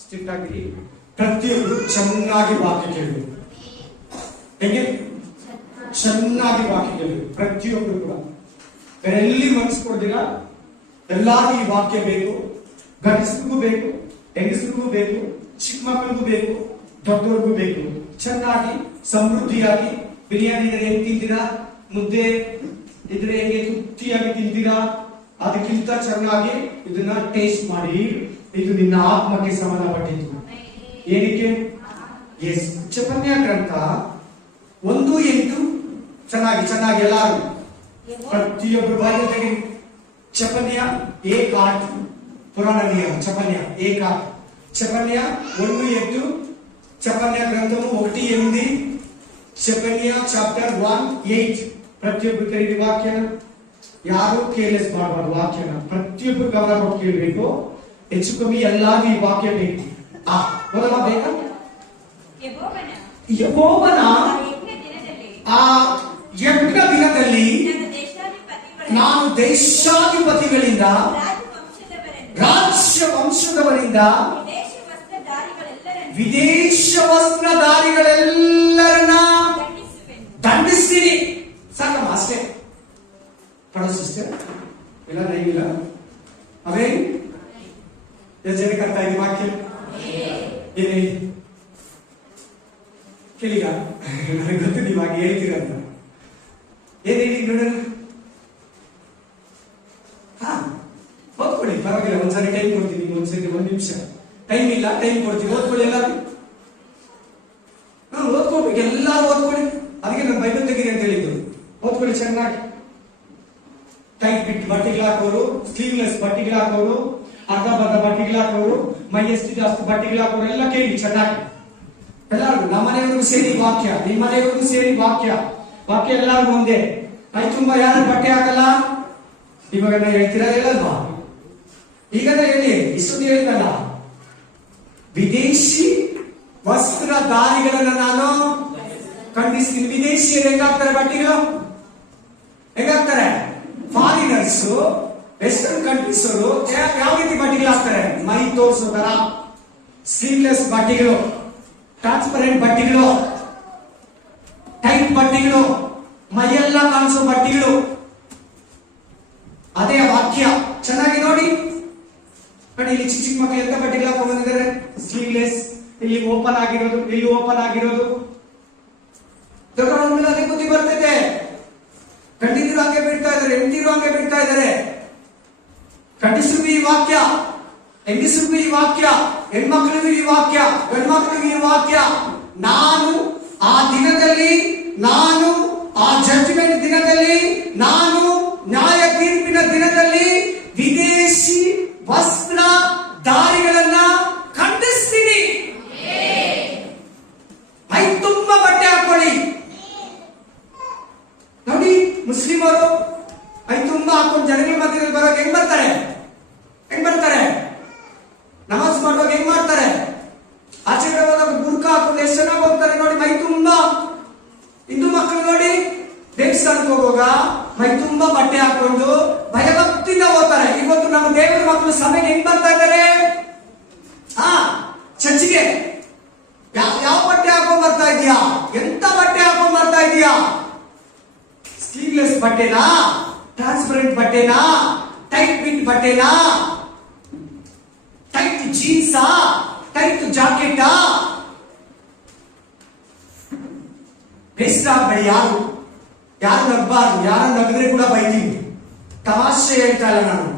Strict ಆಗಿರಿ. ಪ್ರತಿಯೊಬ್ಬರು ಚೆನ್ನಾಗಿ ವಾಕ್ಯ ಕೇಳಬೇಕು. ಹೇಗೆ ಚೆನ್ನಾಗಿ ವಾಕ್ಯ ಕೇಳಬೇಕು ಪ್ರತಿಯೊಬ್ಬರು ಕೂಡ. ಎಲ್ಲಿ ಮನಸ್ಸು ಕೊಡ್ದಿಲ್ಲ. ಎಲ್ಲಾರು ಈ ವಾಕ್ಯ ಬೇಕು. ಗಂಡಸರಿಗೂ ಬೇಕು, ಹೆಂಗಸರಿಗೂ ಬೇಕು, ಚಿಕ್ಕ ಮಕ್ಕಳಿಗೂ ಬೇಕು, ದೊಡ್ಡವ್ರಿಗೂ ಬೇಕು. ಚೆನ್ನಾಗಿ ಸಮೃದ್ಧಿಯಾಗಿ ಬಿರಿಯಾನಿ ಇದ್ರೆ ಹೆಂಗ್ ತಿಂತೀರಾ, ಮುದ್ದೆ ಇದ್ರೆ ಹೆಂಗೆ ತೃಪ್ತಿಯಾಗಿ ತಿಂತೀರಾ, ಅದಕ್ಕಿಂತ ಚೆನ್ನಾಗಿ ಇದನ್ನ ಟೇಸ್ಟ್ ಮಾಡಿ. ಇದು ನಿನ್ನ ಆತ್ಮಕ್ಕೆ ಸಂಬಂಧಪಟ್ಟಿದ್ದು. ಏನಕ್ಕೆ? ಎಸ್, ಚಪನ್ಯ ಗ್ರಂಥ 1:8 ಚೆನ್ನಾಗಿ ಎಲ್ಲಾರು ಪ್ರತಿಯೊಬ್ಬರು ಬಾಯಿ ತೆಗೆ. ಚಪನ್ಯ 1:8 ಪುರಾಣ ನಿಯಮ. ಚಪನ್ಯ 1:8 ಚಪನ್ಯ 1:8 ಚಪನ್ಯ ಗ್ರಂಥము 1:8 ಚಪನ್ಯ ಚಾಪ್ಟರ್ 1:8. ಪ್ರತಿಯೊಬ್ಬರು ಕೇಳಿ ವಾಕ್ಯನ. ಯಾರು ಕೇರ್ಲೆಸ್ ಮಾಡಬಾರ್ದು. ವಾಕ್ಯನ ಪ್ರತಿಯೊಬ್ಬರು ಗಮನ ಕೊಟ್ಟು ಕೇಳಬೇಕು. ಹೆಚ್ಚು ಕಮ್ಮಿ ಎಲ್ಲಾರು ಈ ವಾಕ್ಯ ಬೇಕು. ಮೊದಲ ಬೇಕಾ? ಯೆಹೋವನ ಆ ಯಜ್ಞ ದಿನದಲ್ಲಿ ನಾನು ದೇಶಾಧಿಪತಿಗಳಿಂದ ರಾಜ್ಯ ವಂಶದವರಿಂದ ವಿದೇಶ ವಸ್ತ್ರಧಾರಿಗಳೆಲ್ಲರನ್ನ ದಂಡಿಸ್ತೀನಿ. ಸಾಕಮ್ಮ ಅಷ್ಟೇ. ಪಡೋ ಸಿಸ್ಟರ್ ಇಲ್ಲ ನೈವಿಲ್ಲ ಅವೇ ಯೋಚನೆ ಕರ್ತಾ ಇದ್ದೀವಿ. ವಾಕ್ಯ ಏನೇ ಕೇಳಿಗ ನನಗೆ ಗೊತ್ತು ನೀವು ಹಾಗೆ ಹೇಳ್ತೀರ ಅಂತ. ಏನ್ ಹೇಳಿ ನೋಡೋಣ. ಓದ್ಕೊಳ್ಳಿ, ಪರವಾಗಿಲ್ಲ. ಒಂದ್ಸರಿ ಟೈಮ್ ಕೊಡ್ತೀನಿ. ಒಂದ್ಸರಿ 1 ನಿಮಿಷ ಟೈಮ್ ಇಲ್ಲ, ಟೈಮ್ ಕೊಡ್ತೀನಿ. ಓದ್ಕೊಳ್ಳಿ ಎಲ್ಲರೂ. ಓದ್ಕೋಬೇಕು, ಎಲ್ಲರೂ ಓದ್ಕೊಳ್ಳಿ. ಅದಕ್ಕೆ ನಾನು ಬೈಬಲ್ ತೆಗೀರಿ ಅಂತ ಹೇಳಿದ್ದು. ಓದ್ಕೊಳ್ಳಿ ಚೆನ್ನಾಗಿ. ಟೈಟ್ ಬಿಟ್ಟು ಬಟ್ಟೆಗಳು ಹಾಕೋರು, ಸ್ಲೀವ್ಲೆಸ್ ಬಟ್ಟೆಗಳು ಹಾಕೋರು, ಅರ್ಧ ಬರ್ಧ ಬಟ್ಟೆಗಳು ಹಾಕೋರು, ಮೈ ಎಷ್ಟಿದೆ ಅಷ್ಟು ಬಟ್ಟೆಗಳು ಹಾಕೋರು ಎಲ್ಲ ಕೇಳಿ ಚೆನ್ನಾಗಿ. ಎಲ್ಲರೂ ನಮ್ಮ ಮನೆಯವ್ರಿಗೂ ಸೇರಿ ವಾಕ್ಯ, ನಿಮ್ಮ ಮನೆಯವ್ರಿಗೂ ಸೇರಿ ವಾಕ್ಯ. ವಾಕ್ಯ ಎಲ್ಲರಿಗೂ ಒಂದೇ. ಮೈ ತುಂಬಾ ಯಾರು ಬಟ್ಟೆ ಹಾಕಲ್ಲ. ಇವಾಗ ನಾನು ಹೇಳ್ತೀರಾ ಹೇಳಲ್ವಾ? ಈಗ ಹೇಳಿ, ಇಷ್ಟೊಂದು ಹೇಳಿದಲ್ಲ. ವಿದೇಶಿ ವಸ್ತ್ರಧಾರಿಗಳನ್ನ ನಾನು ಖಂಡಿಸ್ತೀನಿ. ವಿದೇಶಿಯರು ಹೆಂಗಾಗ್ತಾರೆ ಬಟ್ಟೆಗಳು? ಹೆಂಗಾಗ್ತಾರೆ? ಫಾರಿನರ್ಸ್, ವೆಸ್ಟರ್ನ್ ಕಂಟ್ರೀಸ್ ಅವರು ಯಾವ ರೀತಿ ಬಟ್ಟೆಗಳು ಹಾಕ್ತಾರೆ? ಮೈ ತೋರಿಸೋ ತರ ಸ್ಲೀವ್ಲೆಸ್ ಬಟ್ಟೆಗಳು, ಟ್ರಾನ್ಸ್ಪರೆಂಟ್ ಬಟ್ಟೆಗಳು, ಟೈಟ್ ಬಟ್ಟೆಗಳು, ಮೈಯೆಲ್ಲ ಕಾಣಿಸೋ ಬಟ್ಟೆಗಳು. ಅದೇ ವಾಕ್ಯ. ಚೆನ್ನಾಗಿ ನೋಡಿ. ಇಲ್ಲಿ ಚಿಕ್ಕ ಚಿಕ್ಕ ಮಕ್ಕಳು ಎಂತ ಬಟ್ಟೆಗಳು ಹಾಕೊಂಡು ಬಂದಿದ್ದಾರೆ? ಸ್ಲೀವ್ಲೆಸ್. ಇಲ್ಲಿ ಓಪನ್ ಆಗಿರೋದು, ಇಲ್ಲಿ ಓಪನ್ ಆಗಿರೋದು. ದೊಡ್ಡವರ ಅದೇ ಬುದ್ಧಿ ಬರ್ತೈತೆ. ಗಂಡಿದ್ರು ಹಂಗೆ ಬಿಡ್ತಾ ಇದಾರೆ, ಹೆಂಡತಿರು ಹಂಗೆ ಬಿಡ್ತಾ ಇದಾರೆ. ಗಂಡಸರಿಗೂ ಈ ವಾಕ್ಯ, ಹೆಂಗಸರಿಗೂ ಈ ವಾಕ್ಯ, ಹೆಣ್ಮಕ್ಳಿಗೂ ಈ ವಾಕ್ಯ, ಗಂಡ್ಮಕ್ಳಿಗೂ ಈ ವಾಕ್ಯ. ನಾನು ಆ ದಿನದಲ್ಲಿ, ನಾನು ಆ ಜಡ್ಜ್ಮೆಂಟ್ ದಿನದಲ್ಲಿ, ನಾನು ನ್ಯಾಯ ತೀರ್ಪಿನ ದಿನದಲ್ಲಿ ವಿದೇಶಿ ವಸ್ತ್ರಧಾರಿಗಳನ್ನ ಖಂಡಿಸ್ತೀನಿ. ಮೈ ತುಂಬಾ ಬಟ್ಟೆ ಹಾಕೊಳ್ಳಿ. ನೋಡಿ, ಮುಸ್ಲಿಮರು ಮೈ ತುಂಬಾ ಹಾಕೊಂಡು ಜನಗಳ ಮಧ್ಯದಲ್ಲಿ ಬರೋಕೆ ಹೆಂಗ್ ಬರ್ತಾರೆ? ನಮಾಜ್ ಮಾಡುವಾಗ ಹೆಂಗ್ ಮಾಡ್ತಾರೆ? ಆಚೆ ಕಡೆ ಹೋದಾಗ ಬುರ್ಕ ಹಾಕೊಂಡು ಎಷ್ಟು ಚೆನ್ನಾಗಿ ಹೋಗ್ತಾರೆ ನೋಡಿ, ಮೈ ತುಂಬಾ. ಹಿಂದೂ ಮಕ್ಕಳು ನೋಡಿ, ದೇವಸ್ಥಾನಕ್ಕೆ ಹೋಗುವಾಗ ಮೈ ತುಂಬಾ ಬಟ್ಟೆ ಹಾಕೊಂಡು ಭಯಭಕ್ತಿಯಿಂದ ಹೋಗ್ತಾರೆ. ಇವತ್ತು ನಮ್ಮ ದೇವರ ಮಕ್ಕಳು ಸಭೆಗೆ ಹೆಂಗ್ ಬರ್ತಾ ಇದ್ದಾರೆ? ಚರ್ಚಿಗೆ ಯಾವ ಬಟ್ಟೆ ಹಾಕೊಂಡ್ ಬರ್ತಾ ಇದೀಯಾ? ಎಂತ ಬಟ್ಟೆ ಹಾಕೊಂಡ್ ಬರ್ತಾ ಇದೀಯಾ? ಸ್ಲೀವ್ಲೆಸ್ ಬಟ್ಟೆನಾ? ಟ್ರಾನ್ಸ್ಪರೆಂಟ್ ಬಟ್ಟೆನಾ? ಟೈಟ್ ಪಿಟ್ ಬಟ್ಟೆನಾ? ಟೈಟ್ ಜೀನ್ಸಾ? ಟೈಟ್ ಜಾಕೆಟಾ? ಬೇಸರ ಆಗಬೇಡಿ. ಯಾರು ನಗಬಾರ್ದು. ಯಾರು ನಗದ್ರೆ ಕೂಡ ಬೈತೀನಿ. ತಮಾಷೆ ಹೇಳ್ತಾ ಇಲ್ಲ ನಾನು.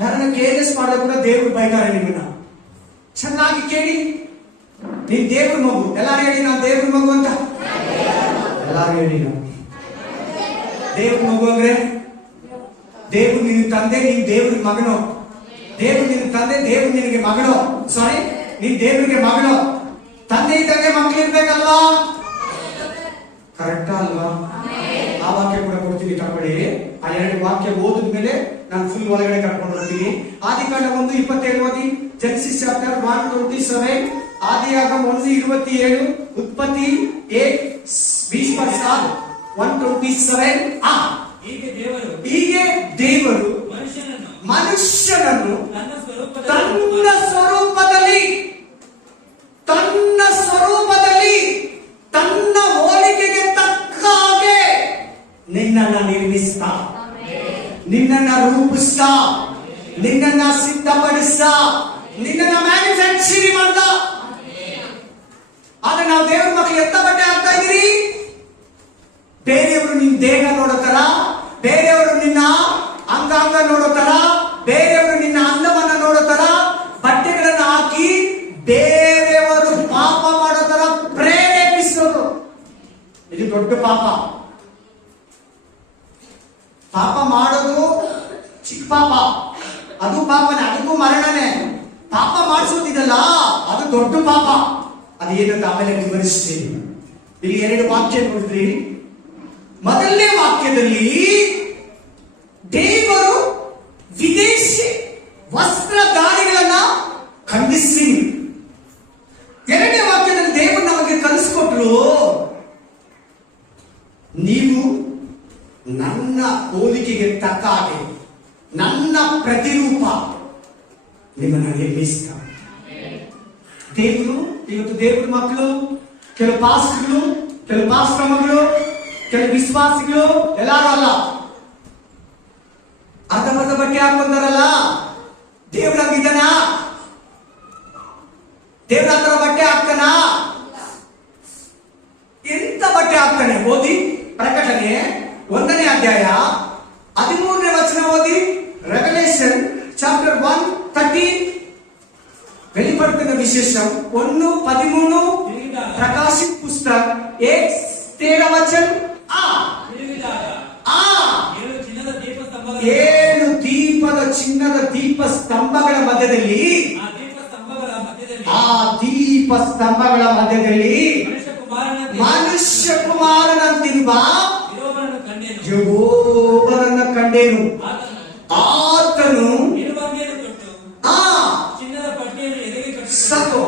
ಯಾರನ್ನ ಕೇರ್ಲೆಸ್ ಮಾಡಿದ್ರೆ ಕೂಡ ದೇವ್ರು ಬೈತಾರೆ ನಿಮ್ಮನ್ನ. ಚೆನ್ನಾಗಿ ಕೇಳಿ. ನೀನ್ ದೇವ್ರ ಮಗು. ಎಲ್ಲಾರು ಹೇಳಿ ನಾನು ದೇವ್ರ ಮಗು ಅಂತ. ಎಲ್ಲಾರು ಹೇಳಿ. ದೇವ್ರ ಮಗು ಅಂದ್ರೆ ದೇವ್ರು ನಿನ್ನ ತಂದೆ, ನೀನ್ ದೇವ್ರ ಮಗನು. ದೇವ್ರು ನಿನ್ನ ತಂದೆ, ದೇವ್ರು ನಿನಗೆ ಮಗಳು. ಸಾರಿ, ನೀನ್ ದೇವ್ರಿಗೆ ಮಗಳು. ತಂದೆ ಇದ್ದಂಗೆ ಮಕ್ಕಳು ಇರ್ಬೇಕಲ್ವಾ? ಕರೆಕ್ಟಾ ಅಲ್ವಾ? ಆ ವಾಕ್ಯ ಕೂಡ ಕೊಡ್ತೀನಿ, ತಗೊಳ್ಳಿ. ಆ 2 ವಾಕ್ಯ ಓದಿದ್ಮೇಲೆ ನಾನು ಫುಲ್ ಒಳಗಡೆ ಕರ್ಕೊಂಡು ಹೋಗ್ತೀನಿ. ಆದಿಕಾಂಡ 1:27 ಓದಿ. ಜೆನೆಸಿಸ್ ಚಾಪ್ಟರ್ 1:27, ಆದಿಯಾಗಮ 1:27, ಉತ್ಪತ್ತಿ 1:27. ಹೀಗೆ ದೇವರು ಮನುಷ್ಯನನ್ನು ತನ್ನ ಸ್ವರೂಪದಲ್ಲಿ ತನ್ನ ಹೋಲಿಕೆಗೆ ತಕ್ಕ ಹಾಗೆ ನಿನ್ನನ್ನು ನಿರ್ಮಿಸ್ತಾ, ನಿನ್ನನ್ನು ರೂಪಿಸ್ತಾ, ನಿನ್ನನ್ನು ಸಿದ್ಧಪಡಿಸ್ತಾ, ನಿನ್ನನ್ನು ಮ್ಯಾನುಫ್ಯಾಕ್ಚರಿಂಗ್ ಮಾಡ್ದ. ಆದ್ರೆ ನಾವು ದೇವರ ಮಕ್ಕಳು ಎಂತ ಬಟ್ಟೆ ಹಾಕ್ತಾ ಇದೀರಿ? ಬೇರೆಯವರು ನಿನ್ನ ದೇಹ ನೋಡೋತರ, ಬೇರೆಯವರು ನಿನ್ನ ಅಂಗಾಂಗ ನೋಡೋತರ, ಬೇರೆಯವರು ನಿನ್ನ ಅನ್ನವನ್ನ ನೋಡೋತರ ಬಟ್ಟೆಗಳನ್ನು ಹಾಕಿ ಬೇರೆಯವರು ಪಾಪ ಮಾಡೋ ತರ ಪ್ರೇರೇಪಿಸೋದು. ಇದು ದೊಡ್ಡ ಪಾಪ. ಪಾಪ ಮಾಡೋದು ಚಿಕ್ಕ ಪಾಪ, ಅದು ಪಾಪನೇ, ಅದಕ್ಕೂ ಮರಣನೇ. ಪಾಪ ಮಾಡಿಸೋದಿದಲ್ಲ, ಅದು ದೊಡ್ಡ ಪಾಪ. ಅದೇನಂತ ಆಮೇಲೆ ವಿವರಿಸ್ತೀನಿ. ಇಲ್ಲಿ 2 ವಾಕ್ಯ ನೋಡಿದ್ರಿ. ಮೊದಲನೇ ವಾಕ್ಯದಲ್ಲಿ ದೇವರು ವಿದೇಶಿ ವಸ್ತ್ರಧಾರಿಗಳನ್ನ ಖಂಡಿಸಿ, 2ನೇ ವಾಕ್ಯದಲ್ಲಿ ದೇವರು ನಮಗೆ ಕಲಿಸ್ಕೊಟ್ರು, ನೀವು ನನ್ನ ಹೋಲಿಕೆಗೆ ತಕ್ಕ ಹಾಗೆ ನನ್ನ ಪ್ರತಿರೂಪ ನಿಮ್ಮನ್ನು ನಿರ್ಮಿಸ್ತ. ದೇವರು ಇವತ್ತು ದೇವರ ಮಕ್ಕಳು, ಕೆಲವು ಪಾಸ್ಟರ್ಗಳು, ಕೆಲವು ಪಾಸ್ಟರ್ ಮಗಳು, ಕೆಲವು ವಿಶ್ವಾಸಿಗಳು ಎಲ್ಲಾರು ಅಲ್ಲ, ಅರ್ಧ ಬಟ್ಟೆ ಹಾಕೊಂಡಾರಲ್ಲ. ದೇವ್ರ ಹಂಗಿದ್ದಾನ? ದೇವ್ರ ಹತ್ರ ಬಟ್ಟೆ ಹಾಕ್ತಾನ? ಎಂತ ಬಟ್ಟೆ ಹಾಕ್ತಾನೆ? ಓದಿ ಪ್ರಕಟಣೆ 1ನೇ ಅಧ್ಯಾಯ 13ನೇ ವಚನ ಓದಿ. Revolution chapter 1:13. வெளிப்படுத்தின விசேஷம் 1:13. प्रकाशित पुस्तक 1:13 वचन. 7 ದೀಪದ ಚಿನ್ನದ ದೀಪ ಸ್ತಂಭಗಳ ಮಧ್ಯದಲ್ಲಿ, ಆ ದೀಪ ಸ್ತಂಭಗಳ ಮಧ್ಯದಲ್ಲಿ ಮನುಷ್ಯ ಕುಮಾರನಂತಿರುವ ಯೆಹೋವನನ್ನು ಕಂಡೆನು. ಆತನು ಸತ್ವ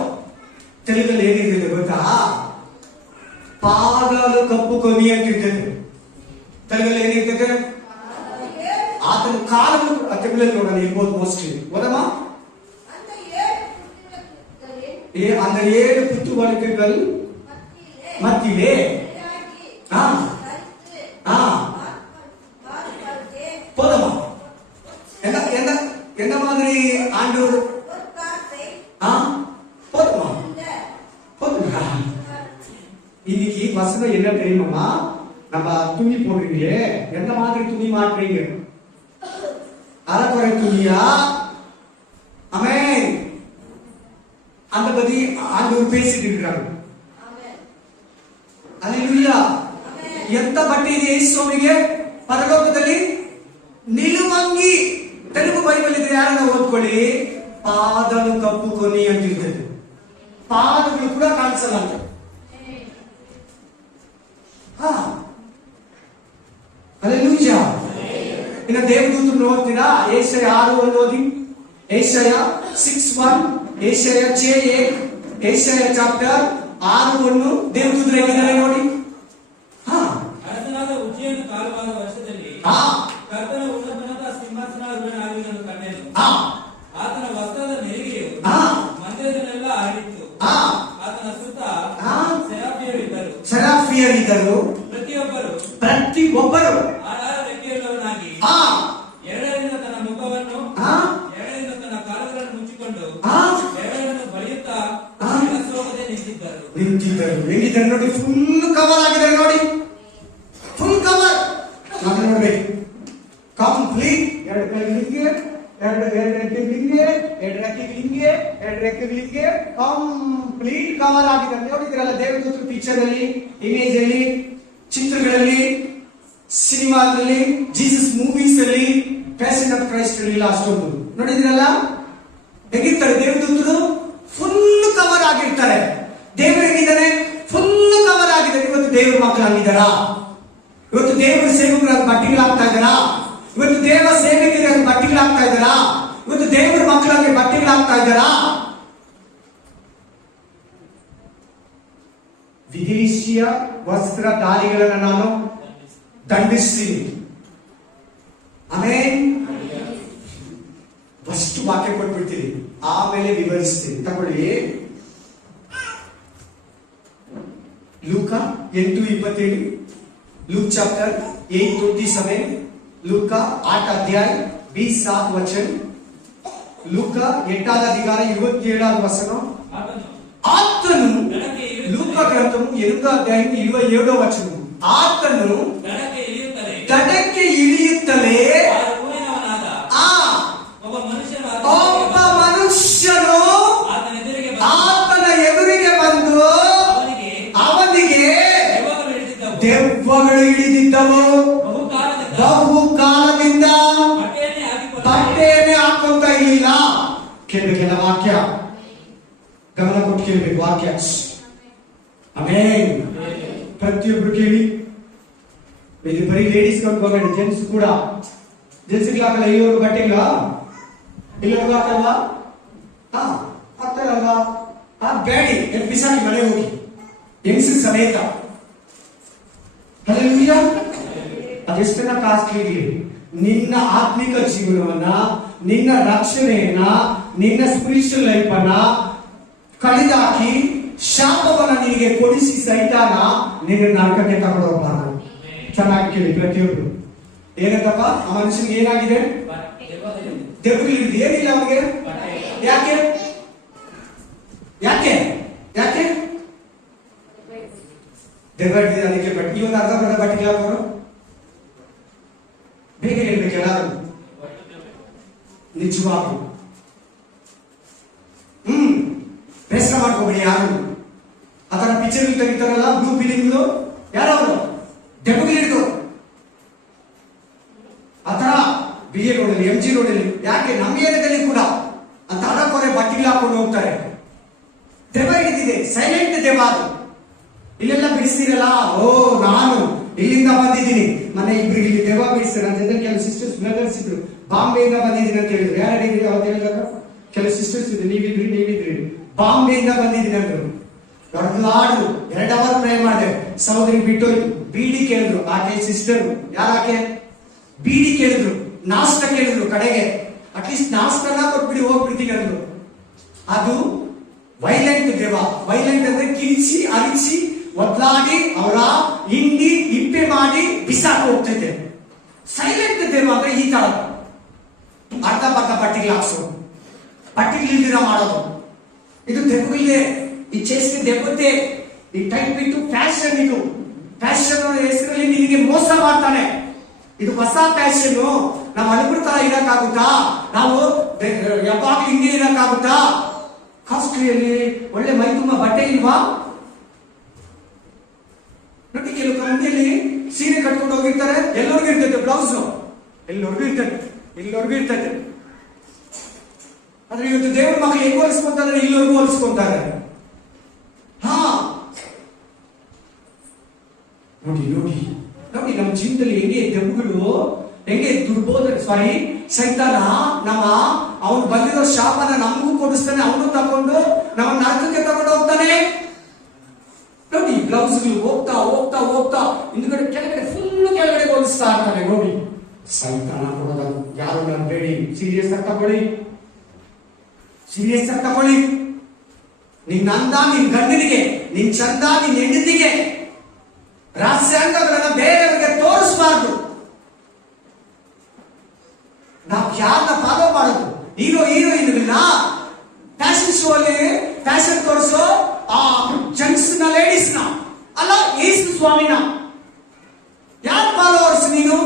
ತೆಲುಗಲ್ಲಿ ಏನಿರ್ತದೆ ಗೊತ್ತಾ? ಪಾದಾಲು ಕಪ್ಪು ಕೊನಿ ಅಂತಿರ್ತದೆ. ತೆಲುಗಲ್ಲಿ ಏನಿರ್ತದೆ? ಆತನ ಕಾಲನ್ನು ತೆಲುಗಲ್ಲಿ ನೋಡೋಣ, ಇರ್ಬೋದು ಮೋಸ್ಟ್ಲಿ. ಓದಮ್ಮ. அந்த 7 புத்து வழக்குகள் மத்தியிலே போதுமா? என்ன மாதிரி ஆண்டவர் போதுமா? போதுமா? இன்னைக்கு வசனம் என்ன தெரியுமா? நம்ம துணி போடுறீங்களே, எந்த மாதிரி துணி மாட்டுறீங்க? அரைக்குறை துணியா? ஆமென். அந்த பத்தி ஆண்டவர் பேசிட்டு இருக்காரு. அல்லேலூಯಾ. ಎಂತ ಬಟ್ಟೆ ಇದೆ ಯೇಸುವಿಗೆ ಪರಲೋಕದಲ್ಲಿ? ನಿಲುವಂಗಿ. ತೆಲುಗು ಬೈಬಲ್ ಇದ್ರೆ ಯಾರನ್ನ ಓದ್ಕೊಳ್ಳಿ. ಪಾದಲು ಕಪ್ಪು ಕೊನಿ ಅಂತಿರ್ತದೆ. ಪಾದಗಳು ಕೂಡ ಕಾಣಿಸಲ್ಲ ಅಂತ. அல்லேலூಯಾ. ಇನ್ನು ದೇವದೂತರು ನೋಡ್ತೀರಾ? ಯೆಶಾಯ 6:1 ಓದಿ. ಯೆಶಾಯ 6:1, ಯೆಶಾಯ 8, ಯೆಶಾಯ ಚಾಪ್ಟರ್ 6:1. ದೇವದೂತರು ಹೇಗಿದ್ದಾರೆ ನೋಡಿ. ಅರಸನಾದ ಉಜ್ಜೀಯನ ಕಾಲವಾದ ವರ್ಷದಲ್ಲಿ ಕರ್ತನ ಉನ್ನತನಾದ ಸಿಂಹಾಸನಾರೂಢನಾಗಿರುವುದನ್ನು ಕಂಡೆನು. ಆತನ ವಸ್ತ್ರದ ನೆರಿಗೆಯು ಮಂದಿರದಲ್ಲೆಲ್ಲ ಹರಡಿತ್ತು. ಆತನ ಸುತ್ತ ಸೆರಾಫಿಯರಿದ್ದರು. ಪ್ರತಿಯೊಬ್ಬರು ಆಧಾರ ರೆಕ್ಕೆಯುಳ್ಳವನಾಗಿ ಎರಡರಿಂದ ತನ್ನ ಮುಖವನ್ನು, ಎರಡರಿಂದ ತನ್ನ ಕಾಲುಗಳನ್ನು ಮುಚ್ಚಿಕೊಂಡು, ಎರಡನ್ನು ಬಳಿಯುತ್ತಾ ನಿಂತಿದ್ದರು. ಹೇಗಿದ್ದಾರೆ ನೋಡಿ. ಫುಲ್ ಕವರ್ ಆಗಿದ್ದಾರೆ ನೋಡಿ. ಫುಲ್ ಕವರ್ ನೋಡ್ಬೇಕು. ಕಂಪ್ಲೀಟ್. ಎರಡು ಕೈಗಳಿಗೆ, ಎರಡು ರೆಕ್ಕೆಗಳಿಗೆ ಕಂಪ್ಲೀಟ್ ಕವರ್ ಆಗಿದೆ. ನೋಡಿದ್ರಲ್ಲ ದೇವದೂತರ ಪಿಕ್ಚರ್ ಅಲ್ಲಿ, ಇಮೇಜ್ ಅಲ್ಲಿ, ಚಿತ್ರಗಳಲ್ಲಿ, ಸಿನಿಮಾದಲ್ಲಿ, ಜೀಸಸ್ ಮೂವೀಸ್ ಅಲ್ಲಿ, ಪ್ಯಾಷನ್ ಆಫ್ ಕ್ರೈಸ್ಟ್ ಅಲ್ಲಿ ಅಷ್ಟೊಂದು ನೋಡಿದ್ರಲ್ಲ ಹೇಗಿರ್ತಾರೆ ದೇವದೂತರು. ಫುಲ್ ಕವರ್ ಆಗಿರ್ತಾರೆ. ದೇವರು ಹೇಗಿದ್ದಾನೆ? ಫುಲ್ ಕವರ್ ಆಗಿದೆ. ಇವತ್ತು ದೇವರ ಮಕ್ಕಳಾಗಿದ್ದಾರ? ಇವತ್ತು ದೇವರ ಸೇವಕರಾಗಿ ಬಟ್ಟೆಗಳಾಗ್ತಾ ಇದ್ದಾರಾ? ಇವತ್ತು ದೇವ ಸೇವಕರಾಗಿ ಬಟ್ಟೆಗಳಾಗ್ತಾ ಇದ್ದಾರಾ? ಇವತ್ತು ದೇವರ ಮಕ್ಕಳಾಗಿ ಬಟ್ಟೆಗಳಾಗ್ತಾ ಇದ್ದಾರಾ? ವಿದೇಶಿಯ ವಸ್ತ್ರಧಾರಿಗಳನ್ನು ನಾನು ದಂಡಿಸ್ತೀನಿ. ಆಮೇನ್. ಫಸ್ಟ್ ವಾಕ್ಯ ಕೊಟ್ಬಿಡ್ತೀನಿ, ಆಮೇಲೆ ವಿವರಿಸ್ತೀನಿ. ತಗೊಳ್ಳಿ, ಲೂಕ 8:27, लूक चैप्टर 8:27, लूक का 8 अध्याय 27 वचन, लूक का 8వ అధికారం 27వ వచనం. ఆత్మను లూక గ్రంథము 8వ అధ్యాయం 27వ వచనం. ఆత్మను ದಡಕ್ಕೆ ಇಳಿಯುತ್ತಲೇ ಒಬ್ಬ ಮನುಷ್ಯನು ಆತನ ಎದುರಿಗೆ ಬಂದು ಅವನಿಗೆ ದೆವ್ವಗಳು ಹಿಡಿದಿದ್ದವು. ಬಹು ಕಾಲದಿಂದ ಬಟ್ಟೆಯನ್ನೇ ಹಾಕೊಂತ ಇರಲಿಲ್ಲ. ಕೇಳಬೇಕೆಲ್ಲ ವಾಕ್ಯ, ಗಮನ ಕೊಟ್ಟು ಕೇಳಬೇಕು ವಾಕ್ಯ. ಆಮೇನ್. ಪ್ರತಿಯೊಬ್ರು ಕೇಳಿ. ಇದು ಬರೀ ಲೇಡೀಸ್ ಕಟ್ಕೋಬೇಡಿ, ಜೆಂಟ್ಸ್ ಕೂಡ. ಜೆಂಟ್ಸ್ಗೆ ಹಾಕಲ್ಲ, ಇಲ್ಲಿವರೆಗೂ ಬಟ್ಟೆಗಳ ಇಲ್ಲಿವರೆಗೂ ಹಾಕಲ್ವಾ? ಹಾಕ್ತಾರಲ್ವಾ? ಬೇಡಿ, ಬಿಸಾಕಿ ಮನೆ ಹೋಗಿ, ಹೆಂಗಸ ಸಮೇತ. ಹಲ್ಲೆಲೂಯಾ. ಅದೆಷ್ಟನ್ನ ಕಾಸ್ಟ್ಲಿ ಇರಲಿ, ನಿನ್ನ ಆತ್ಮಿಕ ಜೀವನವನ್ನ, ನಿನ್ನ ರಕ್ಷಣೆಯನ್ನ, ನಿನ್ನ ಸ್ಪಿರಿಚುವಲ್ ಲೈಫ್ ಅನ್ನ ಕಡಿದಾಕಿ ಶಾಪವನ್ನ ನಿನಗೆ ಕೊಡಿಸಿ ಸೈತಾನ ನಿನ್ನ ನರಕಕ್ಕೆ ತಗೊಂಡು ಹೋಗ್ಬಾರ್ದು. ಚೆನ್ನಾಗಿ ಕೇಳಿ ಪ್ರತಿಯೊಬ್ರು. ಏನಂತಪ್ಪ, ಆ ಮನುಷ್ಯನಿಗೆ ಏನಾಗಿದೆ? ದೆವ್ವಗಳಿದೆ. ಏನಿಲ್ಲ ಅವನಿಗೆ. ಯಾಕೆ ಯಾಕೆ ಯಾಕೆ ದೆವ್ವ ಹಿಡಿದಿದೆ ಅದಕ್ಕೆ. ಬಟ್ ಈ ಒಂದು ಅರ್ಧ ಬರ್ಧ ಬಟ್ಟೆಗೆ ಹಾಕೋರು ಬೇಗ ಹೇಳ್ಬೇಕು ಎಲ್ಲಾರು. ನಿಜವಾಗ್ಲು ಬೇಸರ ಮಾಡ್ಕೋಬೇಡಿ ಯಾರು. ಆತರ ಪಿಕ್ಚರ್ ತೆಗಿತಾರಲ್ಲ, ಬ್ಲೂ ಫಿಲಿಮ್, ಯಾರವರು ದೆವ್ವಗಳು ಹಿಡಿದು ಆತರ BA ರೋಡಲ್ಲಿ, MG ರೋಡಲ್ಲಿ, ಯಾಕೆ ನಮ್ಮ ಏರಿಯಾದಲ್ಲಿ ಕೂಡ ಅಂತ ಅಡಕೋರೆ ಬಟ್ಟೆಗಳು ಹಾಕೊಂಡು ಹೋಗ್ತಾರೆ. ದೆವ್ವ ಹಿಡಿದಿದೆ, ಸೈಲೆಂಟ್ ದೆವ್ವ ಅದು. ಇಲ್ಲೆಲ್ಲ ಬಿಡಿಸ್ತೀರಲ್ಲ, ಓ ನಾನು ಇಲ್ಲಿಂದ ಬಂದಿದ್ದೀನಿ. ಮನೆ ಇಬ್ರಿಗೆ ಇಲ್ಲಿ ದೆವ್ವ ಬಿಡಿಸ್ತಾರೆ ಅಂತ ಹೇಳಿದ್ರೆ ಕೆಲವು ಸಿಸ್ಟರ್ಸ್ ಬ್ರದರ್ಸ್ ಇದ್ರು, ಬಾಂಬೆಯಿಂದ ಬಂದಿದ್ದೀನಿ ಅಂತ ಹೇಳಿದ್ರು. ಯಾರು ಹೇಳಿದ್ರಿ ಅವತ್ತು ಹೇಳಿದಾಗ? ಕೆಲವು ಸಿಸ್ಟರ್ಸ್ ಇದ್ರು, ನೀವಿದ್ರಿ ಬಾಂಬೆಯಿಂದ ಬಂದಿದ್ದೀನಿ ಅಂದ್ರು. ದೊಡ್ಡಲಾಡು 2 ಅವರ್ ಪ್ರೇ ಮಾಡಿದೆ, ಸಹೋದರಿ ಬಿಟ್ಟೋಯ್ತು. ಬೀಡಿ ಕೇಳಿದ್ರು ಆಕೆ ಸಿಸ್ಟರ್. ಯಾರಾಕೆ? ಬೀಡಿ ಕೇಳಿದ್ರು, ನಾಷ್ಟ ಕೇಳಿದ್ರು. ಕಡೆಗೆ ಅಟ್ಲೀಸ್ಟ್ ನಾಷ್ಟನ ಕೊಟ್ಬಿಡಿ ಹೋಗ್ಬಿಡ್ತೀನಿ ಅಂದ್ರು. ಅದು ವೈಲೆಂಟ್ ದೇವ. ವೈಲೆಂಟ್ ಅಂದ್ರೆ ಕಿರಿಸಿ ಅರಿಸಿ ಒದ್ಲಾಡಿ ಅವರ ಹಿಂಡಿ ಇಪ್ಪೆ ಮಾಡಿ ಬಿಸಾಕ ಹೋಗ್ತೈತೆ. ಸೈಲೆಂಟ್ ದೇವ ಅಂದ್ರೆ ಈ ತರ ಅರ್ಧ ಪಕ್ಕ ಬಟ್ಟೆಗೆ ಹಾಕ್ಸೋದು, ಬಟ್ಟೆಗಳಿಲ್ದಿರ ಮಾಡೋದು. ಇದು ದೆವ್ವಗಳಿದೆ. ಈ ಚೇಷ್ಟೆ ದೆವ್ವತೆ. ಈ ಟೈಪ್ ಬಿಟ್ಟು ಫ್ಯಾಷನ್. ಇದು ಫ್ಯಾಷನ್ ಹೆಸರಲ್ಲಿ ನಿನಗೆ ಮೋಸ ಮಾಡ್ತಾನೆ. ಇದು ಹೊಸ ಫ್ಯಾಷನ್. ನಾವು ಅನುಕೂಲ ತರ ಇರಕ್ಕಾಗುತ್ತಾ? ನಾವು ಯಾವಾಗ ಹಿಂಗೆ ಇರಕ್ಕಾಗುತ್ತಾ? ಕಾಸ್ಟ್ಲಿಯಲ್ಲಿ ಒಳ್ಳೆ ಮೈ ತುಂಬ ಬಟ್ಟೆ ಇಲ್ವಾ? ನೋಡಿ, ಕೆಲವು ಮಂದಿಯಲ್ಲಿ ಸೀರೆ ಕಟ್ಕೊಂಡು ಹೋಗಿರ್ತಾರೆ, ಎಲ್ಲರಿಗೂ ಇರ್ತೈತೆ ಬ್ಲೌಸ್, ಎಲ್ಲರಿಗೂ ಇರ್ತೈತೆ. ಆದ್ರೆ ಇವತ್ತು ದೇವರ ಮಕ್ಕಳು ಹೆಂಗ್ ಹೋಲಿಸ್ಕೊಂತಾರೆ? ಇಲ್ಲವರೆಗೂ ಹೋಲಿಸ್ಕೊಂತಾರೆ. ನೋಡಿ ನಮ್ಮ ಜೀವನದಲ್ಲಿ ಹೆಂಗೆ ದೆವ್ವಗಳು, ಹೆಂಗೆ ಸೈತಾನ ಅವನು ಬಂದಿರೋ ಶಾಪನ ನಮಗೂ ಕೊಡಿಸ್ತಾನೆ. ಅವನು ತಗೊಂಡು ನಮ್ಮ ನರಕಕ್ಕೆ ತಗೊಂಡು ಹೋಗ್ತಾನೆ. ನೋಡಿ, ಬ್ಲೌಸ್ಗಳು ಹೋಗ್ತಾ ಹಿಂದ್ಗಡೆ ಕೆಳಗಡೆ ಫುಲ್ ಕೆಳಗಡೆ ಹೋಲಿಸ್ತಾ ಇರ್ತಾನೆ. ನೋಡಿ, ಸೈತಾನ ಕೊಡೋದು. ಯಾರು ನಂಬೇಡಿ, ಸೀರಿಯಸ್ ಆಗಿ ತಗೊಳ್ಳಿ. ನಿನ್ನ ಅಂದ, ನಿನ್ ಗಂಡನಿಗೆ, ನಿನ್ ಚಂದ, ನಿನ್ ಹೆಂಡತಿಗೆ ರಹಸ್ಯಾಂಗಗಳನ್ನ ಬೇರೆಯವರಿಗೆ ತೋರಿಸಬಾರ್ದು. ನಾವು ಯಾರನ್ನ ಫಾಲೋ ಮಾಡೋದು? ಹೀರೋಯಿನ್ಗಳನ್ನ ಫ್ಯಾಷನ್ ಶೋ ಅಲ್ಲಿ ಫ್ಯಾಷನ್ ತೋರಿಸೋ ಆ ಜೆಂಟ್ಸ್ ನ, ಲೇಡೀಸ್ ನ ಅಲ್ಲ, ಯೇಸು ಸ್ವಾಮಿನ ಯಾರು ಫಾಲೋವರ್ಸ್? ನೀನು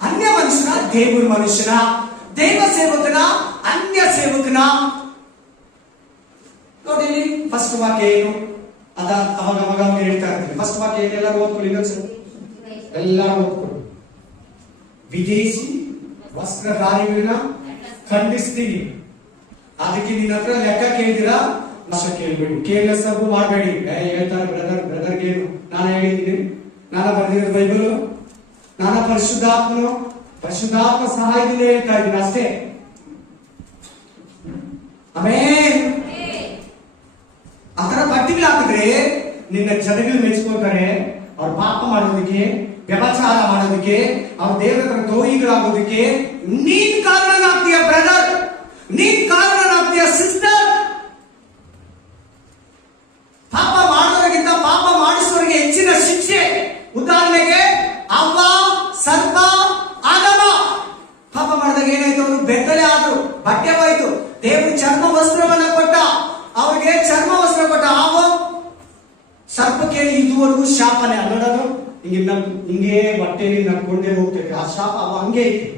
ಅನ್ಯ ಮನುಷ್ಯನ, ದೇವರ ಮನುಷ್ಯನ, ದೇವ ಸೇವಕನ, ಅನ್ಯ ಸೇವಕನ? ನೋಡಿ, ಫಸ್ಟ್ ವಾಕ್ಯ ಏನು? ಅವಾಗ ಹೇಳ್ತಾ ಇರ್ತೀನಿ. ಫಸ್ಟ್ ವಾಕ್ಯ ಏನು? ಎಲ್ಲರೂ ಓದ್ಕೊಳ್ಳಿ. ಎಲ್ಲರೂ ಓದ್ಕೊಳ್ಳಿ. ವಿದೇಶಿ ವಸ್ತ್ರಧಾರಿಗಳನ್ನ ಖಂಡಿಸ್ತೀನಿ. ಅದಕ್ಕೆ ನಿನ್ನ ಹತ್ರ ಲೆಕ್ಕ ಕೇಳಿದಿರಾ? ನಷ್ಟ ಕೇಳ್ಬೇಡಿ, ಕೇರ್ಲೆಸ್ ಆಗು ಮಾಡಬೇಡಿ. ಹೇಳ್ತಾರೆ ಬ್ರದರ್ಗೆ ಏನು ನಾನು ಹೇಳಿದ್ದೀನಿ? ನಾನು ಬರೆದಿರೋ ಬೈಬಲ್, ನಾನು ಪರಿಶುದ್ಧಾತ್ಮ ಸಹಾಯದಿಂದ ಹೇಳ್ತಾ ಇದ್ದೀನಿ ಅಷ್ಟೇ. ಆಮೇನ್. ಆತರ ಬಟ್ಟೆಗಳು ಹಾಕಿದ್ರೆ ನಿನ್ನ ಜನಗಳು ಮೆಚ್ಕೋತಾರೆ. ಅವ್ರ ಪಾಪ ಮಾಡೋದಕ್ಕೆ ವ್ಯಭಚಾರ ಮಾಡೋದಕ್ಕೆ, ಅವ್ರ ದೇವರ ದ್ರೋಹಿಗಳಾಗೋದಕ್ಕೆ ನೀನ್ ಕಾರಣನಾಗ್ತೀಯ ಬ್ರದರ್, ನೀನ್ ಕಾರಣನಾಗ್ತೀಯ ಸಿಸ್ಟರ್. ಪಾಪ ಮಾಡೋರಿಗಿಂತ ಪಾಪ ಮಾಡಿಸೋರಿಗೆ ಹೆಚ್ಚಿನ ಶಿಕ್ಷೆ. ಉದಾಹರಣೆಗೆ ಅವ್ವ, ಸರ್ಪ, ಆದಮ ಪಾಪ ಮಾಡಿದಾಗ ಏನಾಯ್ತು? ಅವರು ಬೆತ್ತಲೆ ಆದ್ರು, ಬಟ್ಟೆ ಹೋಯ್ತು. ದೇವರು ಚರ್ಮ ವಸ್ತ್ರವನ್ನ ಕೊಟ್ಟ, ಅವ್ರಿಗೆ ಚರ್ಮ ವಸ್ತ್ರ ಕೊಟ್ಟ. ಆವ ಸರ್ಪಕ್ಕೆ ಇದುವರೆಗೂ ಶಾಪನೆ ಅನ್ನೋದು ಹಿಂಗೆ ಬಟ್ಟೆಯಲ್ಲಿ ನಡ್ಕೊಂಡೇ ಹೋಗ್ತೈತೆ. ಆ ಶಾಪ ಅವ ಹಂಗೆ ಐತೆ.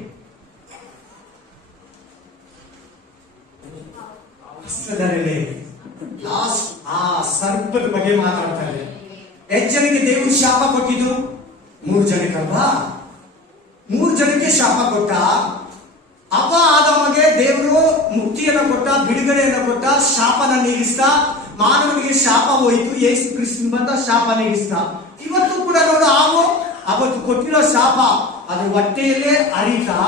ಲಾಸ್ಟ್ ಆ ಸರ್ಪದ ಬಗ್ಗೆ ಮಾತಾಡ್ತಾರೆ. ಎಷ್ಟು ಜನಕ್ಕೆ ದೇವರು ಶಾಪ ಕೊಟ್ಟಿದ್ದು? 3 ಜನಕ್ಕಲ್ವಾ? 3 ಜನಕ್ಕೆ ಶಾಪ ಕೊಟ್ಟ. ಅಪ್ಪ ಆದಮಗೆ ದೇವರು ಮುಕ್ತಿಯನ್ನು ಕೊಟ್ಟ, ಬಿಡುಗಡೆಯನ್ನು ಕೊಟ್ಟ, ಶಾಪನ ನೀಗಿಸ್ತ. ಮಾನವನಿಗೆ ಶಾಪ ಹೋಯಿತು, ಯೇಸು ಕ್ರಿಸ್ತನ ಬಂದ ಶಾಪ ನೀಗಿಸ್ತ. ಇವತ್ತು ಕೂಡ ನೋಡು, ಅವತ್ತು ಕೊಟ್ಟಿರೋ ಶಾಪ ಅದ್ರ ಹೊಟ್ಟೆಯಲ್ಲೇ ಅರಿತಾ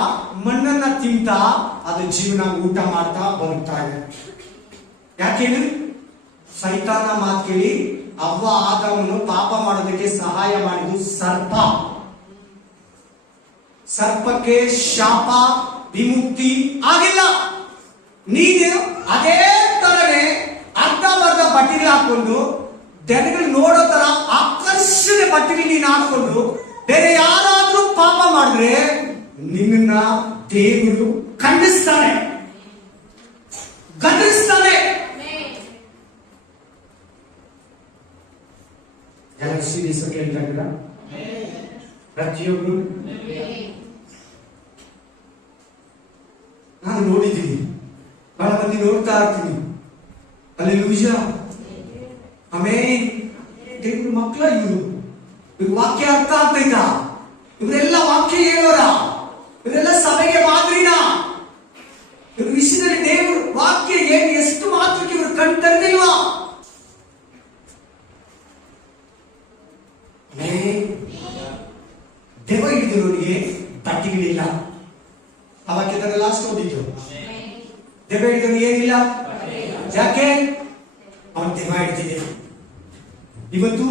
ಮಣ್ಣನ್ನ ತಿಂತ ಅದು ಜೀವನ ಊಟ ಮಾಡ್ತಾ ಬದುಕ್ತಾ ಇದೆ. ಯಾಕೇಳಿ? ಸೈತಾನ ಮಾತು ಕೇಳಿ ಅವ್ವ ಆದವನು ಪಾಪ ಮಾಡೋದಕ್ಕೆ ಸಹಾಯ ಮಾಡಿದ್ದು ಸರ್ಪ. ಸರ್ಪಕ್ಕೆ ಶಾಪ ವಿಮುಕ್ತಿ ಆಗಿಲ್ಲ. ನೀನು ಅದೇ ತರನೇ ಅರ್ಧಬರ್ಧ ಬಟ್ಟೆಗಳು ಹಾಕೊಂಡು ಜನಗಳು ನೋಡೋ ತರ ಆಕರ್ಷಣೆ ಬಟ್ಟೆಗಳು ನೀನು ಹಾಕೊಂಡು ಬೇರೆ ಯಾರಾದ್ರೂ ಪಾಪ ಮಾಡಿದ್ರೆ ನಿನ್ನ ದೇವರು ಖಂಡಿಸ್ತಾನೆ, ಗಂಡಿಸ್ತಾನೆ. ಎಲ್ಲ ಸೀರಿಯಸ್ ಕೇಳ್ತಾ ಪ್ರತಿಯೊಬ್ರು ನಾನು ನೋಡಿದ್ದೀನಿ, ಬಹಳ ಮಂದಿ ನೋಡ್ತಾ ಇರ್ತೀನಿ. Hallelujah, amen. ದೇವ್ರ ಮಕ್ಕಳ ಇವ್ರು ವಾಕ್ಯ ಅರ್ಥ ಆಗ್ತೈತಾ? ಇವರೆಲ್ಲ ವಾಕ್ಯ ಹೇಳೋರ, ಇವರೆಲ್ಲ ಸಭೆಗೆ ಮಾದರಿನ. ಇವ್ರ ವಿಷಯದಲ್ಲಿ ದೇವ್ರ ವಾಕ್ಯ ಎಷ್ಟು ಮಾತ್ರಕ್ಕೆ ಇವರು ಕಣ್ತರ್ದಿಲ್ವಾ? ದೆವ್ವ ಹಿಡಿದವನಿಗೆ ಬಟ್ಟೆಗಳಿಲ್ಲ. ಆ ವಾಕ್ಯದಲ್ಲಿ ಲಾಸ್ಟ್ ಓದಿದ್ದು ದೆವ್ವ ಹಿಡಿದವನಿಗೆ ಏನಿಲ್ಲ. ಯಾಕೆ? ಅವನು ದೆವ್ವ ಹಿಡಿದಿದೆ. ಇವತ್ತು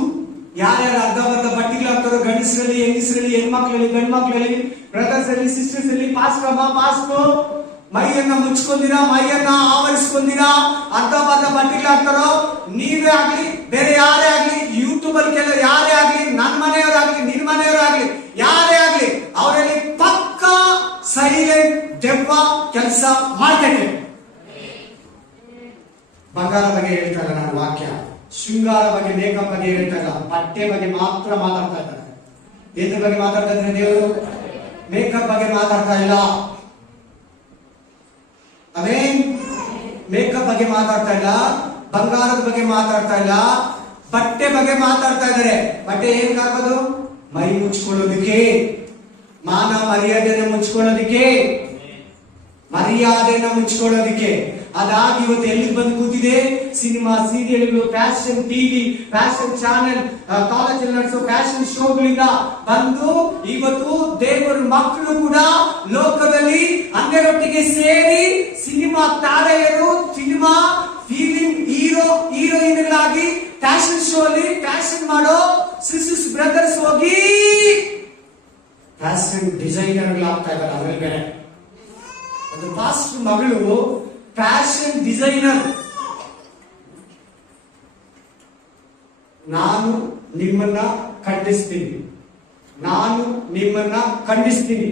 ಯಾರ್ಯಾರು ಅರ್ಧಬರ್ಧ ಬಟ್ಟೆಗಳಾಗ್ತಾರೋ, ಗಂಡಸರಲ್ಲಿ, ಹೆಂಗಸರಲ್ಲಿ, ಹೆಣ್ಮಕ್ಳಲ್ಲಿ, ಗಂಡು ಮಕ್ಳಲ್ಲಿ, ಬ್ರದರ್ಸ್ ಅಲ್ಲಿ, ಸಿಸ್ಟರ್ಸ್ ಅಲ್ಲಿ, ಪಾಸ್ಕೋ ಮೈಯನ್ನ ಮುಚ್ಕೊಂಡಿರಾ, ಮೈಯನ್ನ ಆವರಿಸ್ಕೊಂಡಿರಾ, ಅರ್ಧಬರ್ಧ ಬಟ್ಟೆಗಳಾಗ್ತಾರೋ, ನೀವೇ ಆಗ್ಲಿ, ಬೇರೆ ಯಾರೇ ಆಗ್ಲಿ, ಯೂಟ್ಯೂಬ್ ಅಲ್ಲಿ ಕೆಲವು ಯಾರೇ ಆಗ್ಲಿ, ನನ್ನ ಮನೆಯವರಾಗ್ಲಿ, ನಿನ್ ಮನೆಯವರಾಗ್ಲಿ, ಯಾರೇ ಆಗ್ಲಿ, ಅವರಲ್ಲಿ ಪಕ್ಕ ಸೈಲೆಂಟ್ ದೆವ್ವ ಕೆಲಸ ಮಾಡ್ತೇನೆ. ಬಂಗಾರ ಬಗ್ಗೆ ಹೇಳ್ತಾರೆ ನಾನು ವಾಕ್ಯ, ಶೃಂಗಾರ ಬಗ್ಗೆ, ಮೇಕಪ್ ಬಗ್ಗೆ ಹೇಳ್ತಾ ಇಲ್ಲ, ಬಟ್ಟೆ ಬಗ್ಗೆ ಮಾತ್ರ ಮಾತಾಡ್ತಾ ಇದ್ದಾರೆ. ಎದ್ರ ಬಗ್ಗೆ ಮಾತಾಡ್ತಾ ಇದ್ದಾರೆ ದೇವರು? ಮೇಕಪ್ ಬಗ್ಗೆ ಮಾತಾಡ್ತಾ ಇಲ್ಲ. ಅವೇನ್ ಮೇಕಪ್ ಬಗ್ಗೆ ಮಾತಾಡ್ತಾ ಇಲ್ಲ, ಬಂಗಾರದ ಬಗ್ಗೆ ಮಾತಾಡ್ತಾ ಇಲ್ಲ, ಬಟ್ಟೆ ಬಗ್ಗೆ ಮಾತಾಡ್ತಾ ಇದ್ದಾರೆ. ಬಟ್ಟೆ ಏನ್ ಹಾಕೋದು? ಮೈ ಮುಚ್ಕೊಳ್ಳೋದಕ್ಕೆ, ಮಾನ ಮರ್ಯಾದೆನ ಮುಚ್ಕೊಳ್ಳೋದಕ್ಕೆ, ಮರ್ಯಾದೆನ ಮುಚ್ಕೊಳ್ಳೋದಕ್ಕೆ. ಅದಾಗಿ ಇವತ್ತು ಎಲ್ಲಿಗೆ ಬಂದು ಕೂತಿದೆ? ಸಿನಿಮಾ, ಸೀರಿಯಲ್ಗಳು, ಫ್ಯಾಷನ್ ಟಿವಿ, ಫ್ಯಾಷನ್ ಚಾನೆಲ್, ಕಾಲೇಜಲ್ಲಿ ನಡೆಸೋ ಫ್ಯಾಷನ್ ಶೋಗಳಿಂದ ಬಂದು ಇವತ್ತು ದೇವರ ಮಕ್ಕಳು ಕೂಡ ಲೋಕದಲ್ಲಿ ಅನ್ನರೊಟ್ಟಿಗೆ ಸೇರಿ ಸಿನಿಮಾ ತಾರೆಯರು, ಸಿನಿಮಾ ಫಿಲಿಂ ಹೀರೋಯಿನ್ಗಳಾಗಿ ಫ್ಯಾಷನ್ ಶೋ ಅಲ್ಲಿ ಫ್ಯಾಷನ್ ಮಾಡೋ ಸಿಸ್ಟರ್ಸ್ ಬ್ರದರ್ಸ್ ಹೋಗಿ ಫ್ಯಾಷನ್ ಡಿಸೈನರ್ಗಳಾಗ್ತಾ ಇದ್ದಾರೆ. ಅದ್ರಲ್ಲಿ ಬೇರೆ ಒಂದು ಪಾಸ್ಟ್ ಮಗಳು ಫ್ಯಾಷನ್ ಡಿಸೈನರ್. ನಾನು ನಿಮ್ಮನ್ನ ಖಂಡಿಸ್ತೀನಿ, ನಾನು ನಿಮ್ಮನ್ನ ಖಂಡಿಸ್ತೀನಿ.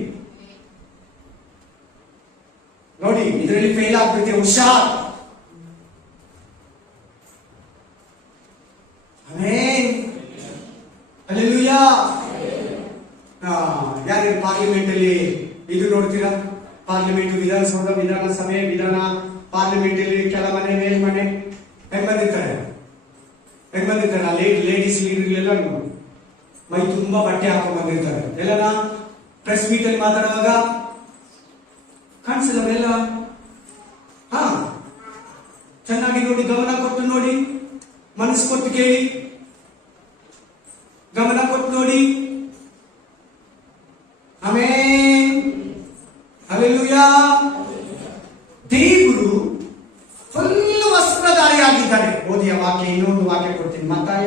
ನೋಡಿ, ಇದರಲ್ಲಿ ಫೇಲ್ ಆಗ್ಬಿಡ್ತೀವಿ, ಹುಷಾರ್. Amen, hallelujah. ಯಾರು ಪಾರ್ಲಿಮೆಂಟ್ ಅಲ್ಲಿ ಇದು ನೋಡ್ತೀರಾ? ಪಾರ್ಲಿಮೆಂಟ್, ವಿಧಾನಸೌಧ, ವಿಧಾನಸಭೆ, ಪಾರ್ಲಿಮೆಂಟ್ ಅಲ್ಲಿ ಕೆಲ ಮನೆ, ಮೇಲ್ಮನೆ ಹೆಂಗ್ ಬಂದಿರ್ತಾರೆ ಲೇಡೀಸ್ ಲೀಡರ್ಗಳೆಲ್ಲ ಮೈ ತುಂಬಾ ಬಟ್ಟೆ ಹಾಕೊಂಡ್ ಬಂದಿರ್ತಾರೆ. ಎಲ್ಲ ಪ್ರೆಸ್ ಮೀಟ್ ಅಲ್ಲಿ ಮಾತಾಡುವಾಗ ಕಾಣಿಸಲ್ಲ ಎಲ್ಲ. ಚೆನ್ನಾಗಿ ನೋಡಿ, ಗಮನ ಕೊಟ್ಟು ನೋಡಿ, ಮನಸ್ಸು ಕೊಟ್ಟು ಕೇಳಿ, ಗಮನ ಕೊಟ್ಟು ನೋಡಿ. Amen, hallelujah. ದೇವರು ಫುಲ್ ವಸ್ತ್ರಧಾರಿಯಾಗಿದ್ದಾರೆ. ಓದಿಯ ವಾಕ್ಯ, ಇನ್ನೊಂದು ವಾಕ್ಯ ಕೊಡ್ತೀನಿ. ಮತ್ತಾಯ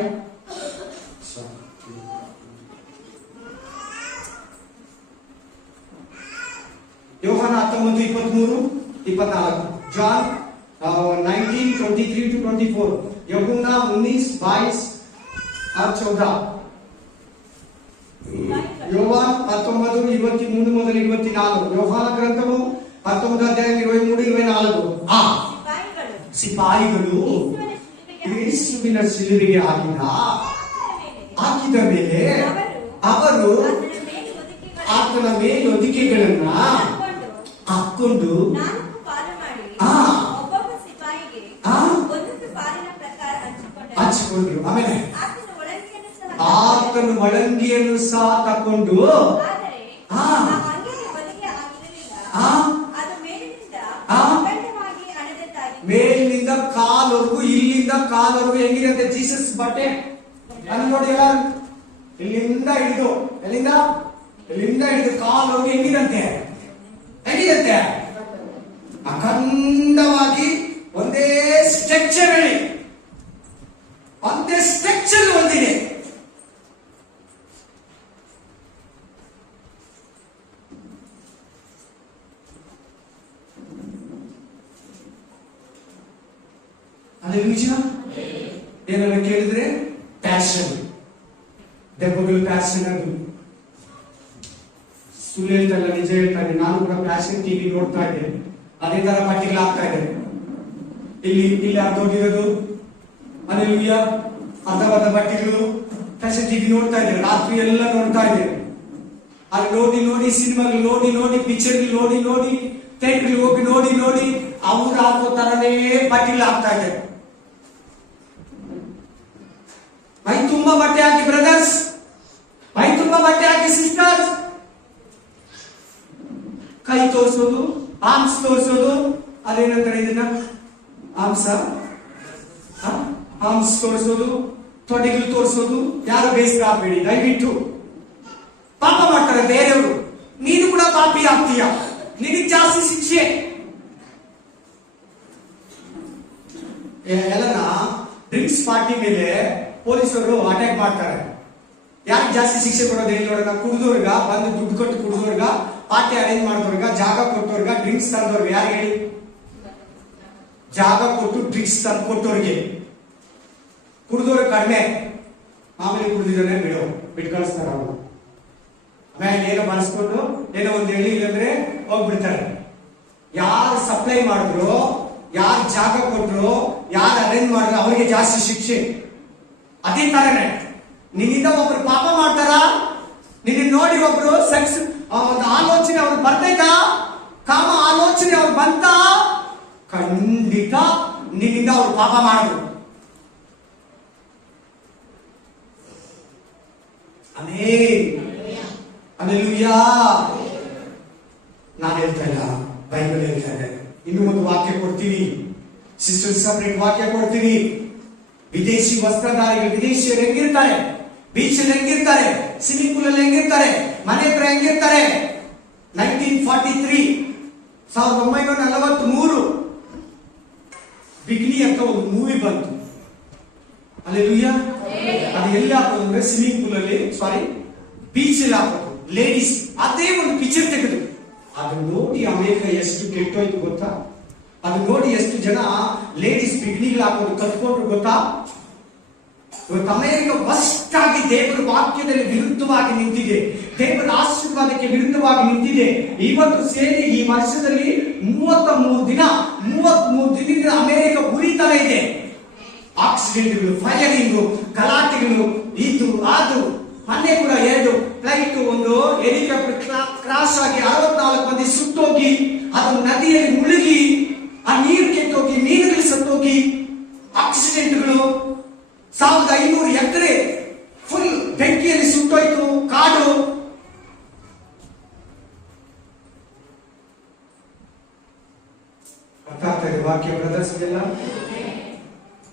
ಯೋಹಾನ 19:23-24. John 19:23-24. यूहन्ना 19:22 और 14. ಯೋಹಾನ 19:23-24. ಯೋಹಾನ ಗ್ರಂಥವು 19:23-24. ಸಿಪಾಯಿಗಳು ಯೇಸುವಿನ ಶಿಲುಬೆಗೆ ಹಾಕಿದ ಮೇಲೆ ಅವರು ಆತನ ಮೇಲೆ ಹೊದಿಕೆಗಳನ್ನ ಹಾಕೊಂಡು ಹಚ್ಚಿಕೊಂಡ್ರು. ಆಮೇಲೆ ಆತನ ಒಳಂಗಿಯನ್ನು ಸಹ ತಕೊಂಡು ಮೇಲಿನಿಂದ ಕಾಲವರೆಗೂ ಇಲ್ಲಿಂದ ಕಾಲವರೆಗೂ ಹೆಂಗಿರುತ್ತೆ ಜೀಸಸ್ ಬಟ್ಟೆ ಅಲ್ಲಿ ನೋಡಿ ಎಲ್ಲ ಇಲ್ಲಿಂದ ಹಿಡಿದು ಇಲ್ಲಿಂದ ಹಿಡಿದು ಕಾಲವರೆಗೂ ಹೆಂಗಿದಂತೆ ಅಖಂಡವಾಗಿ ಒಂದೇ ಸ್ಟ್ರಕ್ಚರ್ ಹೇಳಿ ಒಂದೇ ಸ್ಟ್ರಕ್ಚರ್ ಹೊಂದಿದೆ. ಅದೇ ನಿಜ. ಏನನ್ನ ಕೇಳಿದ್ರೆ ಪ್ಯಾಷನ್, ದೆಬ್ಬಗಳು ಪ್ಯಾಷನ್. ಅದು ಸುಳ್ಳು ಹೇಳ್ತಲ್ಲ, ನಿಜ ಹೇಳ್ತಾನೆ. ನಾನು ಕೂಡ ಪ್ಯಾಷನ್ ಟಿವಿ ನೋಡ್ತಾ ಇದ್ದೆ, ಅದೇ ತರ ಪಟ್ಟಿಗಳು ಆಗ್ತಾ ಇದೆ. ಇಲ್ಲಿ ಅರ್ಧೋಗಿರೋದು, ಅಲ್ಲೆಲ್ಲೂಯ್ಯ, ಅರ್ಧವಾದ ಬಟ್ಟೆಗಳು ಫ್ಯಾಷನ್ ಟಿವಿ ನೋಡ್ತಾ ಇದ್ದಾರೆ. ರಾತ್ರಿ ಎಲ್ಲ ನೋಡ್ತಾ ಇದ್ದಾರೆ. ಅಲ್ಲಿ ನೋಡಿ ಸಿನಿಮಾಗಳು ನೋಡಿ ಪಿಕ್ಚರ್ ನೋಡಿ ಥಿಯೇಟರ್ ಹೋಗಿ ನೋಡಿ ಅವ್ರು ಹಾಕೋ ತರನೇ ಬಟ್ಟೆಗಳು ಆಗ್ತಾ ಇದೆ. ಮೈ ತುಂಬಾ ಬಟ್ಟೆ ಹಾಕಿ ಬ್ರದರ್ಸ್, ಮೈ ತುಂಬಾ ಬಟ್ಟೆ ಹಾಕಿ ಸಿಸ್ಟರ್ಸ್, ಕೈ ತೋರಿಸೋದು, ಆರ್ಮ್ಸ್ ತೋರಿಸೋದು, ಅದೇನಂತಾರೆ ಇದನ್ನ ಆರ್ಮ್ಸ್ ತೋರಿಸೋದು, ತೊಡೆಗಳು ತೋರಿಸೋದು. ಯಾರು ಬೇಸರ ಆಗಬೇಡಿ ದಯವಿಟ್ಟು. ಪಾಪ ಮಾಡ್ತಾರೆ ಬೇರೆಯವರು, ನೀನು ಕೂಡ ಪಾಪಿ ಆಗ್ತೀಯ, ನಿನಗೆ ಜಾಸ್ತಿ ಶಿಕ್ಷೆ. ಎಲ್ಲನ ಡ್ರಿಂಕ್ಸ್ ಪಾರ್ಟಿ ಮೇಲೆ ಪೊಲೀಸರು ಅಟ್ಯಾಕ್ ಮಾಡ್ತಾರೆ. ಯಾರಿಗೆ ಜಾಸ್ತಿ ಶಿಕ್ಷೆ ಕೊಡೋದು ಹೇಳಿ ನೋಡೋಣ? ಕುಡಿದವ್ರಿಗ, ಬಂದು ದುಡ್ಡು ಕೊಟ್ಟು ಕುಡಿದವ್ರಿಗ, ಪಾರ್ಟಿ ಅರೇಂಜ್ ಮಾಡಿದವ್ರಿಗ, ಜಾಗ ಕೊಟ್ಟವ್ರಿಗ, ಡ್ರಿಂಕ್ಸ್ ತಂದವ್ರಿಗೆ. ಯಾರು ಹೇಳಿ? ಜಾಗ ಕೊಟ್ಟು ಡ್ರಿಂಕ್ಸ್ ತಂದು ಕೊಟ್ಟವ್ರಿಗೆ. ಕುಡಿದವ್ರು ಕಡಿಮೆ, ಮಾಮೂಲಿ ಕುಡಿದಿದ್ದಾನೆ ಬಿಟ್ಟು ಕಳಿಸ್ತಾರ ಅವರು. ಆಮೇಲೆ ಏನೋ ಮನಸ್ಕೊಂಡು ಏನೋ ಒಂದು ಹೇಳಿ, ಇಲ್ಲಂದ್ರೆ ಹೋಗ್ಬಿಡ್ತಾರೆ. ಯಾರು ಸಪ್ಲೈ ಮಾಡಿದ್ರು, ಯಾರು ಜಾಗ ಕೊಟ್ರು, ಯಾರು ಅರೇಂಜ್ ಮಾಡಿದ್ರು ಅವರಿಗೆ ಜಾಸ್ತಿ ಶಿಕ್ಷೆ. ಅದೇ ತರನೇ ನಿನ್ನಿಂದ ಒಬ್ರು ಪಾಪ ಮಾಡ್ತಾರ, ನಿನ್ನ ನೋಡಿ ಒಬ್ರು ಸೆಕ್ಸ್ ಒಂದು ಆಲೋಚನೆ ಅವ್ರು ಬರ್ತೈತಾ, ಕಾಮ ಆಲೋಚನೆ ಅವ್ರು ಬಂತ, ಖಂಡಿತ ನಿನ್ನಿಂದ ಅವ್ರು ಪಾಪ ಮಾಡಿದ್ರು. ಅಲ್ಲೆಲ್ಲೂಯ್ಯ. ನಾನು ಹೇಳ್ತಾ ಇಲ್ಲ, ಬೈಬಲ್ ಹೇಳ್ತಾ ಇದೆ. ಇನ್ನೂ ಒಂದು ವಾಕ್ಯ ಕೊಡ್ತೀನಿ ಸಿಸ್ಟರ್, ಸಪರೇಟ್ ವಾಕ್ಯ ಕೊಡ್ತೀನಿ. ವಿದೇಶಿ ವಸ್ತ್ರಧಾರಿಗಳು, ವಿದೇಶಿಯರು ಹೆಂಗಿರ್ತಾರೆ, ಬೀಚ್ ಅಲ್ಲಿ ಹೆಂಗಿರ್ತಾರೆ, ಸ್ವಿಮ್ಮಿಂಗ್ ಪೂಲ್ ಅಲ್ಲಿ ಹೆಂಗಿರ್ತಾರೆ, ಮನೆ ಹತ್ರ ಹೆಂಗಿರ್ತಾರೆ. 1943 1943 ಬಿಗ್ನಿ ಅಂತ ಒಂದು ಮೂವಿ ಬಂತು. ಅಲ್ಲೆಲ್ಲೂಯ್ಯ. ಅದು ಎಲ್ಲಿ ಹಾಕೋದು ಅಂದ್ರೆ ಸ್ವಿಮ್ಮಿಂಗ್ ಪೂಲ್ ಅಲ್ಲಿ, ಸಾರಿ ಬೀಚ್ ಅಲ್ಲಿ ಹಾಕೋದು ಲೇಡೀಸ್. ಅದೇ ಒಂದು ಪಿಕ್ಚರ್ ತೆಗೆದು ಅದನ್ನ ನೋಡಿ ಅಮೆರಿಕ ಎಷ್ಟು ಕೆಟ್ಟೋಯ್ತು ಗೊತ್ತಾ? ಅದು ನೋಡಿ ಎಷ್ಟು ಜನ ಲೇಡೀಸ್ ಬಿಗ್ನಿಗಳು ಹಾಕೋದು ಕಲ್ತ್ಕೊಂಡ್ರು ಗೊತ್ತಾ? ಇವತ್ತು ಅಮೆರಿಕ ಫಸ್ಟ್ ಆಗಿ ದೇವರ ವಾಕ್ಯದಲ್ಲಿ ವಿರುದ್ಧವಾಗಿ ನಿಂತಿದೆ, ದೇವರ ಆಶೀರ್ವಾದಕ್ಕೆ ವಿರುದ್ಧವಾಗಿ ನಿಂತಿದೆ. ಇವತ್ತು ಸೇರಿ ಈ ವರ್ಷದಲ್ಲಿ 33 ದಿನದಿಂದ ಅಮೆರಿಕ ಉರಿತಾನೆ ಇದೆ. ಆಕ್ಸಿಡೆಂಟ್ಗಳು, ಫೈರಿಂಗು, ಗಲಾಟೆಗಳು, ಇದು ಅದು. ಮೊನ್ನೆ ಕೂಡ 2 ಫ್ಲೈಟ್, ಒಂದು ಹೆಲಿಕಾಪ್ಟರ್ ಕ್ರಾಶ್ ಆಗಿ 64 ಮಂದಿ ಸುಟ್ಟೋಗಿ, ಅದು ನದಿಯಲ್ಲಿ ಮುಳುಗಿ, ಆ ನೀರು ಕೆಟ್ಟೋಗಿ, ಮೀನುಗಳು ಸತ್ತೋಗಿ, ಆಕ್ಸಿಡೆಂಟ್ಗಳು. 1500 ಎಕರೆ ಫುಲ್ ಬೆಂಕಿಯಲ್ಲಿ ಸುಟ್ಟೋಯ್ತು ಕಾಡು. ಅರ್ಥ ಆಗ್ತಾ ಇದೆ ವಾಕ್ಯ ಬ್ರದರ್ಸ್? ಇದೆಲ್ಲ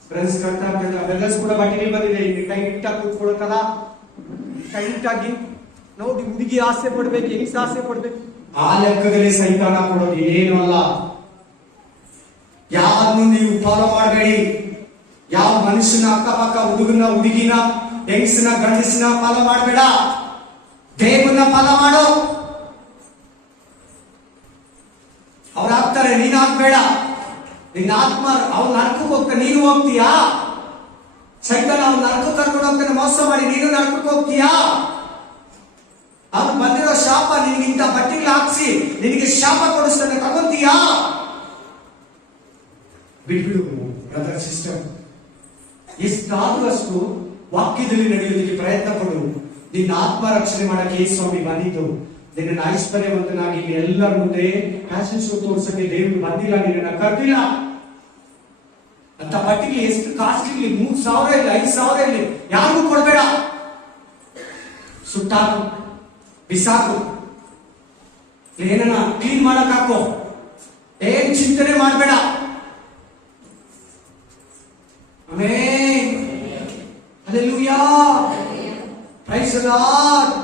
ಬ್ರದರ್ಸ್ ಅರ್ಥ ಆಗ್ತಾ ಇಲ್ಲ. ಬ್ರದರ್ಸ್ ಕೂಡ ಬಟ್ಟೆಗೆ ಬಂದಿದೆ. ಟೈಟ್ ಆಗಿ ಕೂತ್ಕೊಳ್ಳೋಕಲ್ಲ, ಟೈಟ್ ಆಗಿ ನೋಡಿ. ಹುಡುಗಿ ಆಸೆ ಪಡ್ಬೇಕು, ಹೆಂಗ್ಸ್ ಆಸೆ ಪಡ್ಬೇಕು, ಆ ಲೆಕ್ಕದಲ್ಲಿ ಸೈತಾನ ಕೊಡೋದು ಏನು ಅಲ್ಲ. ಯಾರನ್ನು ನೀವು ಫಾಲೋ ಮಾಡಬೇಡಿ. ಯಾವ ಮನುಷ್ಯನ ಅಕ್ಕಪಕ್ಕ, ಹುಡುಗನ ಹುಡುಗಿನ, ಹೆಂಗಸನ ಗಂಡಸನ ಫಾಲೋ ಮಾಡಬೇಡ. ದೇವರನ್ನ ಫಾಲೋ ಮಾಡು. ಹಾಕ್ತಾರೆ, ನೀನು ಹಾಕ್ಬೇಡ. ನಿನ್ನ ಆತ್ಮ ಅವ್ನ ನರಕಕ್ಕೆ ಹೋಗ್ತಾನೆ, ನೀನು ಹೋಗ್ತೀಯಾ? ಸೈತಾನ ಅವ್ನ ನರಕಕ್ಕೆ ಕರ್ಕೊಂಡು ಹೋಗ್ತಾನೆ ಮೋಸ ಮಾಡಿ, ನೀನು ನರಕಕ್ಕೆ ಹೋಗ್ತೀಯಾ? ಅವ್ನು ಬಂದಿರೋ ಶಾಪ ನಿನಗಿಂತ ಬಟ್ಟೆಗಳು ಹಾಕ್ಸಿ ನಿನಗೆ ಶಾಪ ಕೊಡಿಸ್ತಾನೆ, ತಗೊಂತೀಯಾ? ಬಿಟ್ಬಿಡು ಬ್ರದರ್ ಸಿಸ್ಟರ್. ಎಷ್ಟಾದ್ರೂ ಅಷ್ಟು ವಾಕ್ಯದಲ್ಲಿ ನಡೆಯೋದಕ್ಕೆ ಪ್ರಯತ್ನ ಪಡು. ನಿನ್ನ ಆತ್ಮ ರಕ್ಷಣೆ ಮಾಡಕ್ಕೆ ಯೇಸು ಸ್ವಾಮಿ ಬಂದಿದ್ದು. ನಿನ್ನ ಐಶ್ವರ್ಯವಂತನಾಗಿ ಇಲ್ಲಿ ಎಲ್ಲರ ಮುಂದೆ ಫ್ಯಾಷನ್ ಶೋ ತೋರ್ಸಕ್ಕೆ ದೇವರು ಬಂದಿಲ್ಲ, ನಿನ್ನ ಕರೆದಿಲ್ಲ. ಅಂತ ಬಟ್ಟೆಗೆ ಎಷ್ಟು ಕಾಸ್ಟ್ ಇರಲಿ, 3,000 ಇರಲಿ, 5,000 ಇರಲಿ, ಯಾರಿಗೂ ಕೊಡ್ಬೇಡ. ಸುಟ್ಟಾಕು, ಬಿಸಾಕು, ಏನನ್ನ ಕ್ಲೀನ್ ಮಾಡಕ್ ಹಾಕೋ, ಏನ್ ಚಿಂತನೆ ಮಾಡಬೇಡ. Amen, hallelujah, praise the Lord.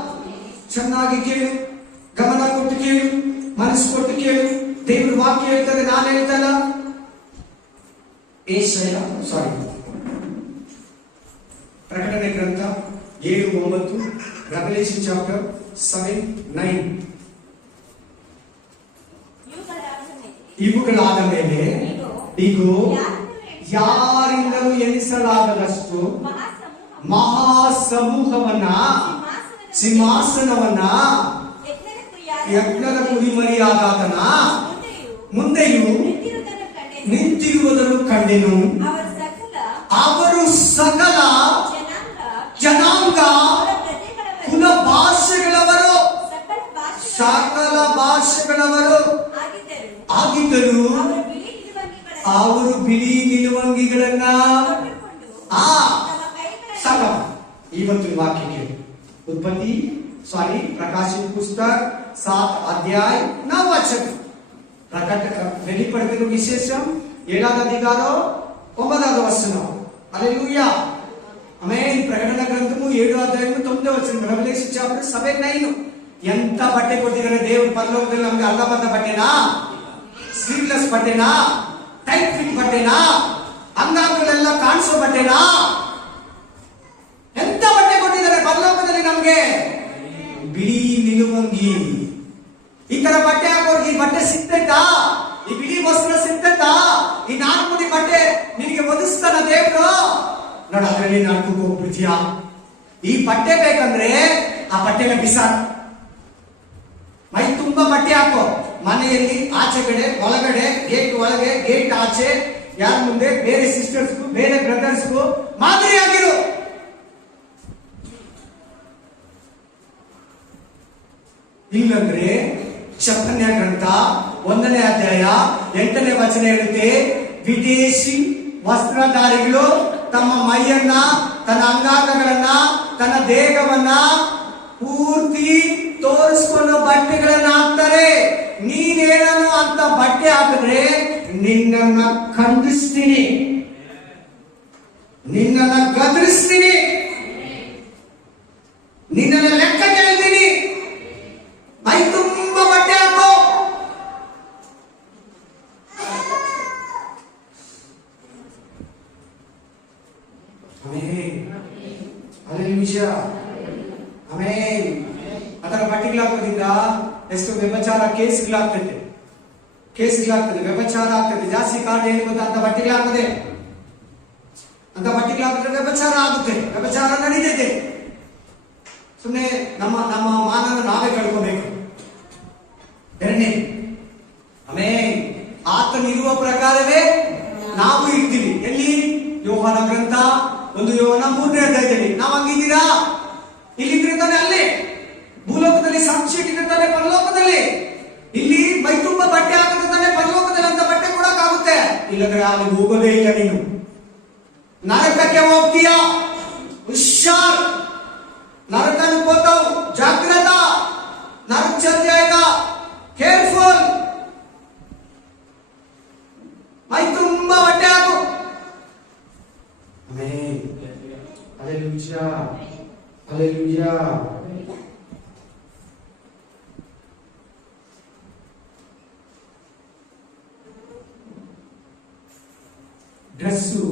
ಚೆನ್ನಾಗಿ ಕೇಳು, ಗಮನ ಕೊಟ್ಟು ಕೇಳು, ಮನಸ್ಸು ಕೊಟ್ಟು ಕೇಳು. ದೇವ್ರ ವಾಕ್ಯ ಹೇಳ್ತಾರೆ, ನಾನು ಹೇಳ್ತಲ್ಲ. ಪ್ರಕಟಣೆ ಗ್ರಂಥ 7:9, ರೆವಲೇಷನ್ ಚಾಪ್ಟರ್ 7:9. ಇವುಗಳಾದ ಮೇಲೆ ಇಗೋ ಯಾರಿಂದಲೂ ಎನಿಸಲಾಗದಷ್ಟು ಮಹಾಸಮೂಹವನ್ನ, ಸಿಂಹಾಸನವನ್ನ, ಯಜ್ಞದ ಕುರಿಮರಿಯಾದಾತನ ಮುಂದೆಯೂ ನಿಂತಿರುವುದನ್ನು ಕಂಡೆನು. ಅವರು ಸಕಲ ಜನಾಂಗ, ಕುಲ, ಭಾಷೆಗಳವರು, ಸಕಲ ಭಾಷೆಗಳವರು ಆಗಿದ್ದರು. ಅವರು ಬಿಳಿ ನಿಲುವಂಗಿಗಳನ್ನ ಸಾಕ. ಇವತ್ತು ವಾಕ್ಯಕ್ಕೆ ಪ್ರಕಾಶಿತ ಪುಸ್ತಕ 7 अध्याय 9 वचन. வெளிப்படுத்தின விசேஷம் 7வது అధికారం 9వ వచనం. హల్లెలూయా, ఆమేన్. ప్రకటన గ్రంథము 7వ అధ్యాయం 9వ వచనం. Revelation chapter 7:9. ఎంత ಬಟ್ಟೆ ಕೊಟ್ಟಿದ್ದಾರೆ ದೇವರು ಪರಲೋಕದಲ್ಲಿ ನಮಗೆ. ಅಲ್ಲಬದ್ದ ಬಟ್ಟೆನಾ, ಸ್ಲೀವ್ಲೆಸ್ ಬಟ್ಟೆನಾ, ಟೈಟ್ ಫಿಟ್ ಬಟ್ಟೆನಾ, ಅಂಗಾಂಗಗಳೆಲ್ಲ ಕಾಣಿಸೋ ಬಟ್ಟೆನಾ? ಎಂತ ಬಟ್ಟೆ ಕೊಟ್ಟಿದ್ದಾರೆ ಪರಲೋಕದಲ್ಲಿ ನಮಗೆ? ಬಿಳಿ ನಿಲುವಂಗಿ. ಈ ತರ ಬಟ್ಟೆ ಹಾಕೋರ್ಗೆ ಈ ಬಟ್ಟೆ ಸಿಗ್ತೈತಾ? ಈ ಬಿಳಿ ವಸ್ತ್ರ ಸಿಗ್ತೈತಾ? ಈ 4 ಮುಡಿ ಬಟ್ಟೆ ನಿನಗೆ ಒದಗಿಸ್ತಾನ ದೇವರು? ನೋಡ, ಅದರಲ್ಲಿ ನಾಲ್ಕು ಹೋಗ್ಬಿಡ್ತೀಯಾ? ಈ ಬಟ್ಟೆ ಬೇಕಂದ್ರೆ ಆ ಬಟ್ಟೆನ ಬಿಸಾಕ. ಮೈ ತುಂಬಾ ಬಟ್ಟೆ ಹಾಕೋ. ಮನೆಯಲ್ಲಿ ಆಚೆ ಕಡೆ, ಒಳಗಡೆ, ಗೇಟ್ ಒಳಗೆ, ಗೇಟ್ ಆಚೆ, ಯಾರ ಮುಂದೆ, ಬೇರೆ ಸಿಸ್ಟರ್ಸ್ಗೂ ಬೇರೆ ಬ್ರದರ್ಸ್ಗೂ ಮಾದರಿ ಆಗಿರು. ಇಲ್ಲಂದ್ರೆ ಶಪಥನ ಗ್ರಂಥ 1ನೇ ಅಧ್ಯಾಯ 8ನೇ ವಚನ ಹೇಳುತ್ತೆ, ವಿದೇಶಿ ವಸ್ತ್ರಧಾರಿಗಳು ತಮ್ಮ ಮೈಯನ್ನ, ತನ್ನ ಅಂಗಾಂಗಗಳನ್ನ, ತನ್ನ ದೇಹವನ್ನ ಪೂರ್ತಿ ತೋರಿಸ್ಕೊಂಡು ಬಟ್ಟೆಗಳನ್ನ ಹಾಕ್ತಾರೆ. ನೀನೇನೋ ಅಂತ ಬಟ್ಟೆ ಹಾಕಿದ್ರೆ ನಿನ್ನನ್ನ ಖಂಡಿಸ್ತೀನಿ, ನಿನ್ನನ್ನ ಗದರಿಸ್ತೀನಿ, ನಿನ್ನನ್ನ ಲೆಕ್ಕ ಕೇಳ್ತೀನಿ. ಮೈ ತುಂಬಾ ಬಟ್ಟೆ ಹಾಕೋ. Amen, hallelujah, amen. ಅದರ ಬಟ್ಟೆಗಳಾಗೋದ್ರಿಂದ ಎಷ್ಟು ವ್ಯಭಿಚಾರ ಕೇಸ್ಗಳಾಗ್ತದೆ, ವ್ಯಭಿಚಾರ ಆಗ್ತದೆ. ಜಾಸ್ತಿ ಕಾರಣ ಏನು ಗೊತ್ತಾ? ಅಂತ ಬಟ್ಟೆಗಳಾಗ್ತದೆ. ಅಂತ ಬಟ್ಟೆಗಳಾಗಿದ್ರೆ ವ್ಯಭಿಚಾರ ಆಗುತ್ತೆ, ವ್ಯಭಿಚಾರ ನಡೀತೈತೆ. ಸುಮ್ಮನೆ ನಮ್ಮ ಮಾನನ ನಾವೇ ಕಳ್ಕೋಬೇಕು. ಎರಡನೇ, ಆಮೆನ್, ಆತನಿರುವ ಪ್ರಕಾರವೇ ನಾವು ಇರ್ತೀವಿ. ಎಲ್ಲಿ? ಯೋಹಾನ ಗ್ರಂಥ 1 ಯೋಹಾನ 3ನೇ ಅಧ್ಯಾಯದಲ್ಲಿ. ನಾವು ಹಂಗಿದ್ದೀರಾ? ಇಲ್ಲಿದ್ರೆ ತಾನೆ ಅಲ್ಲಿ ಭೂಲೋಕದಲ್ಲಿ ಸಾಕ್ಷಿ ಇಟ್ಟಿರ್ತಾನೆ, ಪರಲೋಕದಲ್ಲಿ. ಇಲ್ಲಿ ಮೈ ತುಂಬಾ ಬಟ್ಟೆ ಹಾಕಿರ್ತಾನೆ, ಪರಲೋಕದಲ್ಲಿ ಅಂತ ಬಟ್ಟೆ ಕೊಡಕ್ಕಾಗುತ್ತೆ. ಇಲ್ಲದ್ರೆ ಅಲ್ಲಿ ಹೋಗೋದೇ ಇಲ್ಲ. ನೀನು ನರಕಕ್ಕೆ ಹೋಗ್ತೀಯಾ? ಹುಷಾರ್, नरकाने पोताव, जाग्रता, नरक चल जाएगा, केयरफुल. मई ತುಂಬಾ ಬಟ್ಟೆ ಹಾಕು. Amen, hallelujah, hallelujah. ಡ್ರೆಸ್ಸು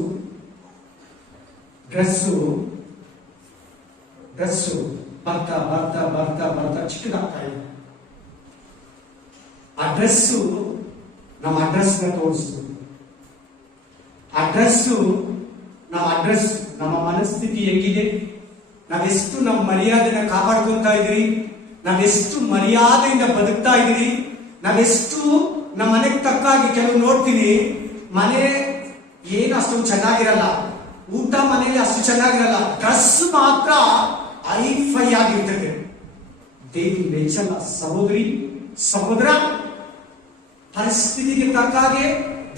ಬರ್ತಾ ಚಿಕ್ಕದಾಗ್ತಾ ಇದೆ. ಆ ಡ್ರೆಸ್ಸು ನಮ್ಮ ಅಡ್ರೆಸ್ ತೋರಿಸ್ತು. ನಮ್ಮ ಅಡ್ರೆಸ್ ನಮ್ಮ ಮನಸ್ಥಿತಿ ಹೆಂಗಿದೆ, ನಾವೆಷ್ಟು ನಮ್ಮ ಮರ್ಯಾದೆನ ಕಾಪಾಡ್ಕೊತಾ ಇದ್ರಿ, ನಾವೆಷ್ಟು ಮರ್ಯಾದೆಯಿಂದ ಬದುಕ್ತಾ ಇದ್ರಿ, ನಾವೆಷ್ಟು ನಮ್ಮ ಮನೆಗೆ ತಕ್ಕಾಗಿ ಕೆಲವು ನೋಡ್ತೀನಿ, ಮನೆ ಏನು ಅಷ್ಟೊಂದು ಚೆನ್ನಾಗಿರಲ್ಲ, ಊಟ ಮನೆಯಲ್ಲಿ ಅಷ್ಟು ಚೆನ್ನಾಗಿರಲ್ಲ, ಡ್ರೆಸ್ ಮಾತ್ರ ಐಫೈ ಆಗಿರ್ತದೆ. ದೇವ್ರು ಮೆಚ್ಚಲ್ಲ. ಸಹೋದರಿ ಸಹೋದರ, ಪರಿಸ್ಥಿತಿಗೆ ತಕ್ಕಾಗೆ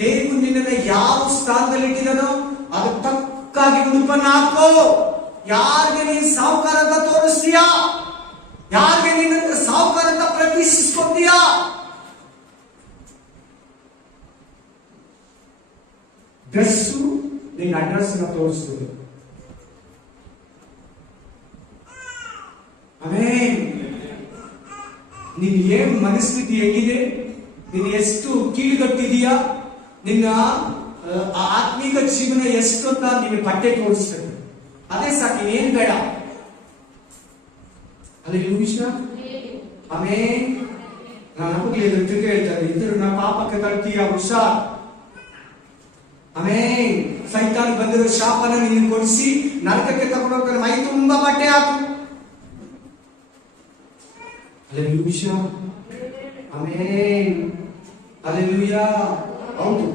ದೇವ್ರು ನಿನ್ನನ್ನು ಯಾವ ಸ್ಥಾನದಲ್ಲಿ ಇಟ್ಟಿದನೋ ಅದಕ್ಕೆ ತಕ್ಕಾಗಿ ಉಡುಪನ್ನ ಹಾಕೋ. ಯಾರಿಗೆ ನೀನು ಸಾಹುಕಾರ ಅಂತ ತೋರಿಸ್ತೀಯಾ, ಯಾರಿಗೆ ನೀನು ಸಾಹುಕಾರ ಅಂತ ಪ್ರತಿಷ್ಠಿಸ್ಕೊತೀಯಾ, ಡ್ರೆಸ್ಸು ನಿನ್ನ ಅಡ್ರೆಸ್ ತೋರಿಸ್ತದೆ. ಆಮೇಲೆ ನಿನ್ ಏನ್ ಮನಸ್ಥಿತಿ ಹೇಗಿದೆ, ನೀನು ಎಷ್ಟು ಕೀಳುಗಟ್ಟಿದೀಯಾ, ನಿನ್ನ ಆತ್ಮೀಕ ಜೀವನ ಎಷ್ಟು ಅಂತ ನಿಮಗೆ ಬಟ್ಟೆ ತೋರಿಸ್ತದೆ. ಅದೇ ಸಾಕು, ಏನ್ ಬೇಡ. ಅದೇ ವಿಷಯ. ಆಮೇಲೆ ನಾನು ತಿರುಗಿ ಹೇಳ್ತಾರೆ, ಇದ್ರು ನಾ ಪಾಪಕ್ಕೆ ತರ್ತೀಯ ಹುಷಾರ್. ಆಮೇಲೆ ಸೈತಾನ್ ಬಂದಿರೋ ಶಾಪನ ನೀನು ಕೊಡಿಸಿ ನರಕಕ್ಕೆ ತಗೊಂಡು ಹೋಗ್ತಾರೆ. ಮೈ ತುಂಬಾ ಬಟ್ಟೆ ಹಾಕು. Alleluia, amen, alleluia. ಹೌದು,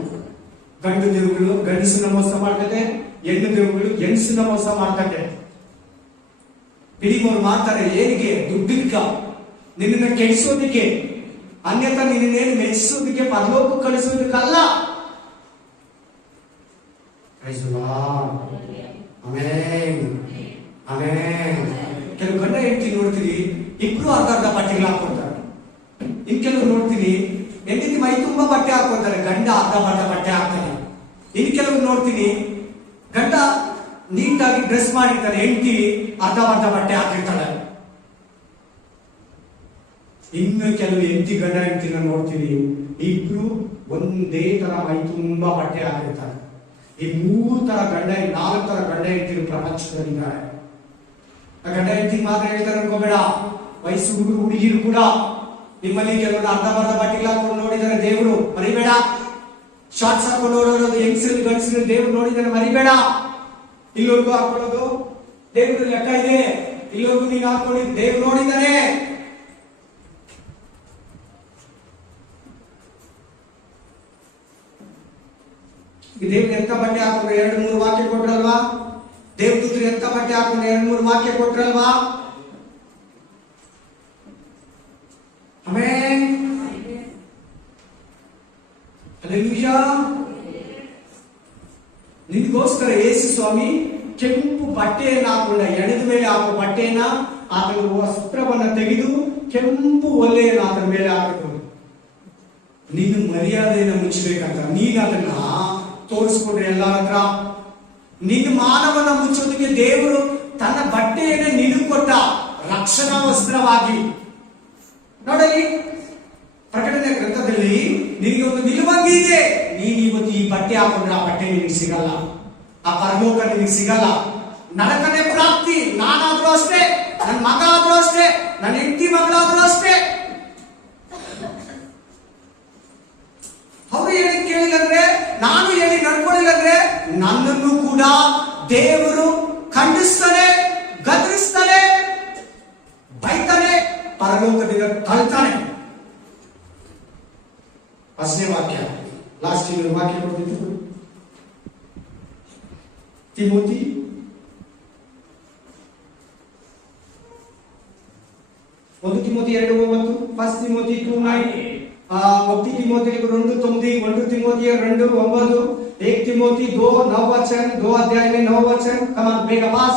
ಗಂಡು ದೇವಗಳು ಗಂಡಸನ್ನ ಮೋಸ ಮಾಡ್ತದೆ, ಹೆಣ್ಣು ದೇವಗಳು ಹೆಂಗಸನ್ನ ಮೋಸ ಮಾಡ್ತದೆ. ಪಿಡಿಮೋರು ಮಾಡ್ತಾರೆ ಏನಿಗೆ? ದುಡ್ಡಿಕ್ಕ, ನಿನ್ನನ್ನು ಕೆಡಿಸೋದಿಕ್ಕೆ, ಅನ್ಯथा ನಿನ್ನೇನು ಮೆಚ್ಚಿಸೋದಿಕ್ಕೆ, ಪರಲೋಕ ಕಳಿಸೋದಕ್ಕಲ್ಲ. Amen, amen. ಕೆಲವು ಗಂಡ ಹೆಂಡತಿ ನೋಡ್ತೀರಿ, ಇಬ್ರು ಅರ್ಧ ಅರ್ಧ ಬಟ್ಟೆಗಳು ಹಾಕೊಳ್ತಾರೆ. ಇನ್ ಕೆಲವರು ನೋಡ್ತೀನಿ, ಹೆಂಡತಿ ಮೈ ತುಂಬಾ ಬಟ್ಟೆ ಹಾಕೊಳ್ತಾರೆ, ಗಂಡ ಅರ್ಧ ಬಟ್ಟೆ ಹಾಕ್ತಾನೆ. ಇನ್ ಕೆಲವರು ನೋಡ್ತೀನಿ, ಗಂಡ ನೀಟಾಗಿ ಡ್ರೆಸ್ ಮಾಡಿರ್ತಾರೆ, ಹೆಂಡತಿ ಅರ್ಧ ಬಟ್ಟೆ ಹಾಕಿರ್ತಾಳೆ. ಇನ್ನು ಕೆಲವು ಗಂಡ ಹೆಂಡತಿನ ನೋಡ್ತೀನಿ, ಇಬ್ರು ಒಂದೇ ತರ ಮೈ ತುಂಬಾ ಬಟ್ಟೆ ಹಾಕಿರ್ತಾರೆ. ಈ 3 ತರ ಗಂಡ 4 ತರ ಗಂಡ ಹೆಂಡತಿರು ಪ್ರಪಂಚದಲ್ಲಿದ್ದಾರೆ. ಗಂಡ ಹೆಂಡತಿ ಮಾತ್ರ ಹೇಳ್ತಾರೆ ಅನ್ಕೋಬೇಡ, ವಯಸ್ಸು ಹುಡುಗಿರು ಕೂಡ ನಿಮ್ಮಲ್ಲಿ ಕೆಲವರು ಅರ್ಧ ಬಟ್ಟೆಗಳು ಹಾಕೊಂಡು ನೋಡಿದರೆ ದೇವರು ಮರಿಬೇಡ. ಶಾರ್ಟ್ಸ್ ಹಾಕೊಂಡು ನೋಡೋದು ಹೆಂಗಸರು ಗಂಡಸರು ದೇವ್ರು ನೋಡಿದರೆ ಮರಿಬೇಡ. ಇಲ್ಲವರೆಗೂ ಹಾಕೊಳ್ಳೋದು ದೇವ್ರ ಲೆಕ್ಕ ಇದೆ, ಇಲ್ಲವರೆಗೂ ನೀನು ಹಾಕೊಂಡಿದ್ದು ದೇವ್ರು ನೋಡಿದ್ದಾನೆ. ದೇವ್ರ ಎಂತ ಬಟ್ಟೆ ಹಾಕೊಂಡ್ರೆ 2-3 ವಾಕ್ಯ ಕೊಟ್ರಲ್ವಾ? ದೇವದೂತರು ಎಂತ ಬಟ್ಟೆ ಹಾಕೊಂಡ್ರೆ 2-3 ವಾಕ್ಯ ಕೊಟ್ರಲ್ವಾ? Amen, hallelujah. ನಿನಗೋಸ್ಕರ ಯೇಸು ಸ್ವಾಮಿ ಕೆಂಪು ಬಟ್ಟೆಯನ್ನು ಹಾಕೊಂಡ, ಎಣದ ಮೇಲೆ ಹಾಕೋ ಬಟ್ಟೆಯನ್ನ ಆತನ ವಸ್ತ್ರವನ್ನ ತೆಗೆದು ಕೆಂಪು ಒಲೆಯನ್ನು ಆತನ ಮೇಲೆ ಹಾಕಬೇಕು. ನೀನು ಮರ್ಯಾದೆಯನ್ನು ಮುಚ್ಚಬೇಕಂತ ನೀನು ಅದನ್ನ ತೋರಿಸ್ಕೊಂಡ್ರೆ ಎಲ್ಲರ ಹತ್ರ. ನಿನ್ನ ಮಾನವನ ಮುಚ್ಚೋದಕ್ಕೆ ದೇವರು ತನ್ನ ಬಟ್ಟೆಯನ್ನೇ ನಿನಗೆ ಕೊಟ್ಟ, ರಕ್ಷಣಾ ವಸ್ತ್ರವಾಗಿ. ನೋಡಲಿ, ಪ್ರಕಟಣೆ ಗ್ರಂಥದಲ್ಲಿ ನಿನಗೆ ಒಂದು ನಿಲುವಂಗಿ ಇದೆ. ನೀನು ಇವತ್ತು ಈ ಬಟ್ಟೆ ಹಾಕೊಂಡ್ರೆ ಆ ಬಟ್ಟೆ ನಿನಗೆ ಸಿಗಲ್ಲ, ಆ ಪರಲೋಕ ನಿನಗೆ ಸಿಗಲ್ಲ. ನರಕನೇ ಪ್ರಾಪ್ತಿ. ನಾನಾದ್ರೂ ಅಷ್ಟೇ, ನನ್ನ ಮಗ ಆದ್ರೂ ಅಷ್ಟೇ, ನನ್ನ ಹೆಂಡತಿ ಮಗಳಾದ್ರೂ ಅಷ್ಟೇ. ಅವರು ಹೇಳಿ ಕೇಳಿಲ್ಲಂದ್ರೆ, ನಾನು ಹೇಳಿ ನಡ್ಕೊಳ್ಳಿಲ್ಲಂದ್ರೆ ನನ್ನನ್ನು ಕೂಡ ದೇವರು ಖಂಡಿಸ್ತಾನೆ, ಗದರಿಸ್ತಾನೆ, ಬೈತಾನೆ, ಪರಲೋಕದಿಂದ ತಳ್ತಾನೆ. 1ನೇ ವಾಕ್ಯ, ಲಾಸ್ಟ್ ವಾಕ್ಯ ಕೊಡ್ತಿದ್ದು Timothy 1 Timothy 2:9, 1 Timothy 2:9, 1 Timothy 2:9, 1 Timothy 2:9, 1 Timothy 2 अध्याय में 9 वचन. कमान बेगा पास.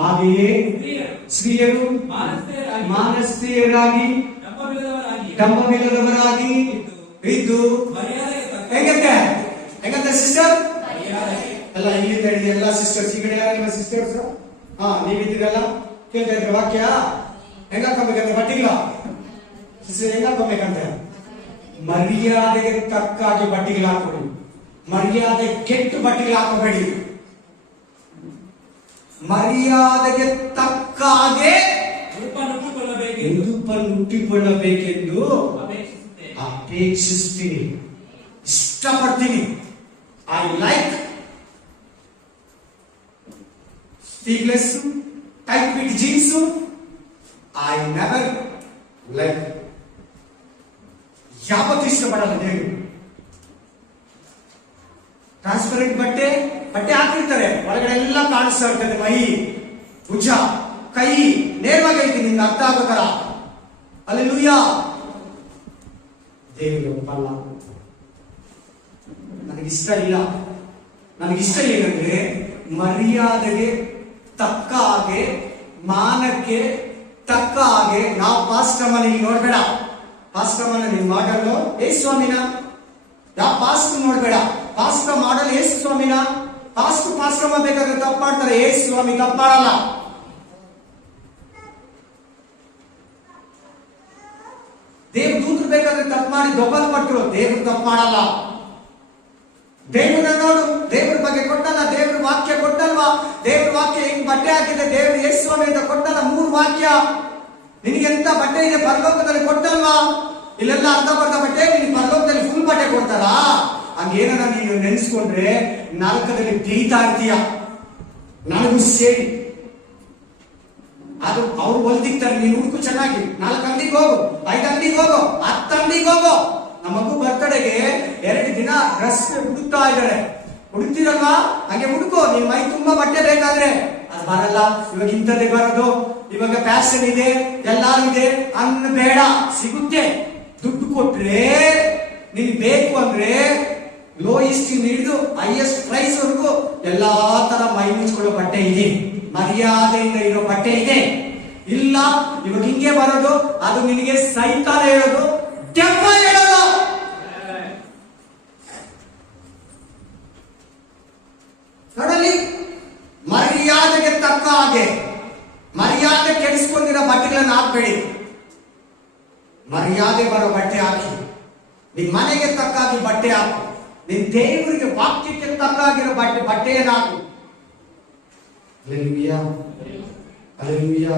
ಹಾಗೆಯೇ ಸ್ತ್ರೀಯರು ಮಾನಸ್ತಿಯರಾಗಿ ಡಂಬವಿಲ್ಲದವರಾಗಿ ಇದ್ದು ಹೆಂಗಂತೆ ಸಿಸ್ಟರ್ ಎಲ್ಲ ಇಲ್ಲಿಂದ ಹಿಡಿದು ಎಲ್ಲ ಸಿಸ್ಟರ್ಸ್. ಈ ಕಡೆ ಯಾರು ನಿಮ್ಮ ಸಿಸ್ಟರ್ಸ್? ನೀವಿದ್ದೀರಲ್ಲ, ಕೇಳ್ತಾ ಇದ್ರೆ ವಾಕ್ಯ ಹೆಂಗ ಹಾಕೋಬೇಕಂತ ಬಟ್ಟಿಲ್ಲ ಸಿಸ್ಟರ್, ಹೆಂಗ ಹಾಕೋಬೇಕಂತೆ? ಮರ್ಯಾದೆಗೆ ತಕ್ಕಾಗಿ ಬಟ್ಟಿಗಳು ಹಾಕೊಡಿ, ಮರ್ಯಾದೆ ಕೆಟ್ಟು ಬಟ್ಟಿಗಳು ಹಾಕೋಬೇಡಿ. ಮರ್ಯಾದೆಗೆ ತಕ್ಕ ಹಾಗೆ ಉಡುಪನ್ನು ಉಟ್ಟಿಕೊಳ್ಳಬೇಕೆಂದು ಅಪೇಕ್ಷಿಸ್ತೀನಿ. ಇಷ್ಟಪಡ್ತೀನಿ. I like sleeveless tight fit jeans. I never like. ಯಾವತ್ತೂ ಇಷ್ಟಪಡಲ್ಲ ದೇವರು. ಟ್ರಾನ್ಸ್ಪರೆಂಟ್ ಬಟ್ಟೆ ಹಾಕಿರ್ತಾರೆ, ಒಳಗಡೆ ಎಲ್ಲ ಕಾಣಿಸ್ತಾ ಇರ್ತದೆ, ಮೈ, ಭುಜ, ಕೈ ನೇರವಾಗಿ ಐತಿ, ನಿಮ್ಗೆ ಅರ್ಥ ಆಗೋ ತರ. ಹಲ್ಲೆಲೂಯಾ. ದೇವರು ಒಪ್ಪಲ್ಲ. ನನಗಿಷ್ಟ ಇಲ್ಲ. ನನಗಿಷ್ಟ ಏನಂದ್ರೆ ಮರ್ಯಾದೆಗೆ ತಕ್ಕ ಹಾಗೆ, ಮಾನಕ್ಕೆ ತಕ್ಕ ಹಾಗೆ ನಾವು ಪಾಸ್ಟಮ್ಮ ನೀವು ನೋಡ್ಬೇಡ. ಪಾಸ್ಟಮ್ಮನ ನೀವು ಮಾಡಲು ಏಸು ಸ್ವಾಮಿನ, ಯಾವ ಪಾಸ್ಟ್ ನೋಡ್ಬೇಡ. ಪಾಸ್ಟ್ ಮಾಡಲು ಏಸು ಸ್ವಾಮಿನ. ಪಾಸ್ಟಮ್ಮ ಬೇಕಾದ್ರೆ ತಪ್ಪು ಮಾಡ್ತಾರೆ, ಏಸು ಸ್ವಾಮಿ ತಪ್ಪು ಮಾಡಲ್ಲ. ದೇವ್ರ ದೂತರು ಬೇಕಾದ್ರೆ ತಪ್ಪು ಮಾಡಿ ದೊಬ್ಬಲ್ ಪಟ್ಟರು, ದೇವ್ರು ತಪ್ಪು ಮಾಡಲ್ಲ. ದೇವ್ರನ್ನ ನೋಡು, ದೇವ್ರ ಬಗ್ಗೆ ಕೊಟ್ಟಲ್ಲ, ದೇವ್ರ ವಾಕ್ಯ ಕೊಟ್ಟಲ್ವಾ? ದೇವ್ರ ವಾಕ್ಯ ಹೆಂಗ್ ಬಟ್ಟೆ ಹಾಕಿದೆ, ದೇವ್ರ ಯೇಸು ಸ್ವಾಮಿ ಅಂತ ಕೊಟ್ಟಲ್ಲ 3 ವಾಕ್ಯ. ನಿನಗೆ ಎಂತ ಬಟ್ಟೆ ಇದೆ ಪರಲೋಕದಲ್ಲಿ ಕೊಟ್ಟಲ್ವಾ? ಇಲ್ಲೆಲ್ಲ ಅರ್ಧ ಬಟ್ಟೆ, ನಿನ್ ಪರಲೋಕದಲ್ಲಿ ಫುಲ್ ಬಟ್ಟೆ ಕೊಡ್ತಾರ. ಹಂಗೇನ ನೀನು ನೆನೆಸ್ಕೊಂಡ್ರೆ ನರಕದಲ್ಲಿ ಬೇಯ್ತಾ ಇರ್ತೀಯ. ನನಗೂ ಸೇರಿ ಅದು ಅವ್ರು ಹೊಲ್ದಿಕ್ತಾರೆ, ನೀನು ಹುಡುಕು ಚೆನ್ನಾಗಿ. 4 ಅಂಗಡಿಗೆ ಹೋಗು, 5 ಅಂಗಡಿಗೆ ಹೋಗು, 10 ಅಂಗಡಿಗೆ ಹೋಗು. ನಮ್ಮ ಮಗು ಬರ್ತಡೆಗೆ 2 ದಿನ ಡ್ರೆಸ್ ಹುಡುಕ್ತಾ ಇದ್ದಾರೆ. ಹುಡುಕ್ತಿರಲ್ವಾ? ಹಾಗೆ ಹುಡುಕು. ನಿನ್ ಮೈ ತುಂಬಾ ಬಟ್ಟೆ ಬೇಕಾದ್ರೆ ಅದು ಬರಲ್ಲ. ಇವಾಗ ಇಂಥದ್ದೇ ಬರೋದು, ಇವಾಗ ಫ್ಯಾಷನ್ ಇದೆ, ಎಲ್ಲ ಇದೆ ಅನ್ನ ಬೇಡ. ಸಿಗುತ್ತೆ. ದುಡ್ಡು ಕೊಟ್ರೆ ನಿನ್ ಬೇಕು ಅಂದ್ರೆ ಲೋಯೆಸ್ಟ್ ಹಿಡಿದು ಹೈಯೆಸ್ಟ್ ಪ್ರೈಸ್ ವರೆಗೂ ಎಲ್ಲಾ ತರ ಮೈ ಮುಚ್ಕೊಳ್ಳೋ ಬಟ್ಟೆ ಇದೆ, ಮರ್ಯಾದೆಯಿಂದ ಇರೋ ಬಟ್ಟೆ ಇದೆ. ಇಲ್ಲ ಇವಾಗ ಹಿಂಗೆ ಬರೋದು, ಅದು ನಿನಗೆ ಸೈತಾನ ಹೇಳೋದು, ದೆವ್ವ ಹೇಳೋದು. ನೋಡಲಿ, ಮರ್ಯಾದೆಗೆ ತಕ್ಕ ಹಾಗೆ, ಮರ್ಯಾದೆ ಕೆಡಿಸ್ಕೊಂಡಿರೋ ಬಟ್ಟೆಗಳನ್ನ ಹಾಕ್ಬೇಡಿ. ಮರ್ಯಾದೆ ಬರೋ ಬಟ್ಟೆ ಹಾಕಿ. ನಿನ್ ಮನೆಗೆ ತಕ್ಕಾಗಿ ಬಟ್ಟೆ ಹಾಕು. ನಿನ್ ದೇವರಿಗೆ ವಾಕ್ಯಕ್ಕೆ ತಕ್ಕಾಗಿರೋ ಬಟ್ಟೆಯನ್ನು ಹಾಕು. Hallelujah, hallelujah,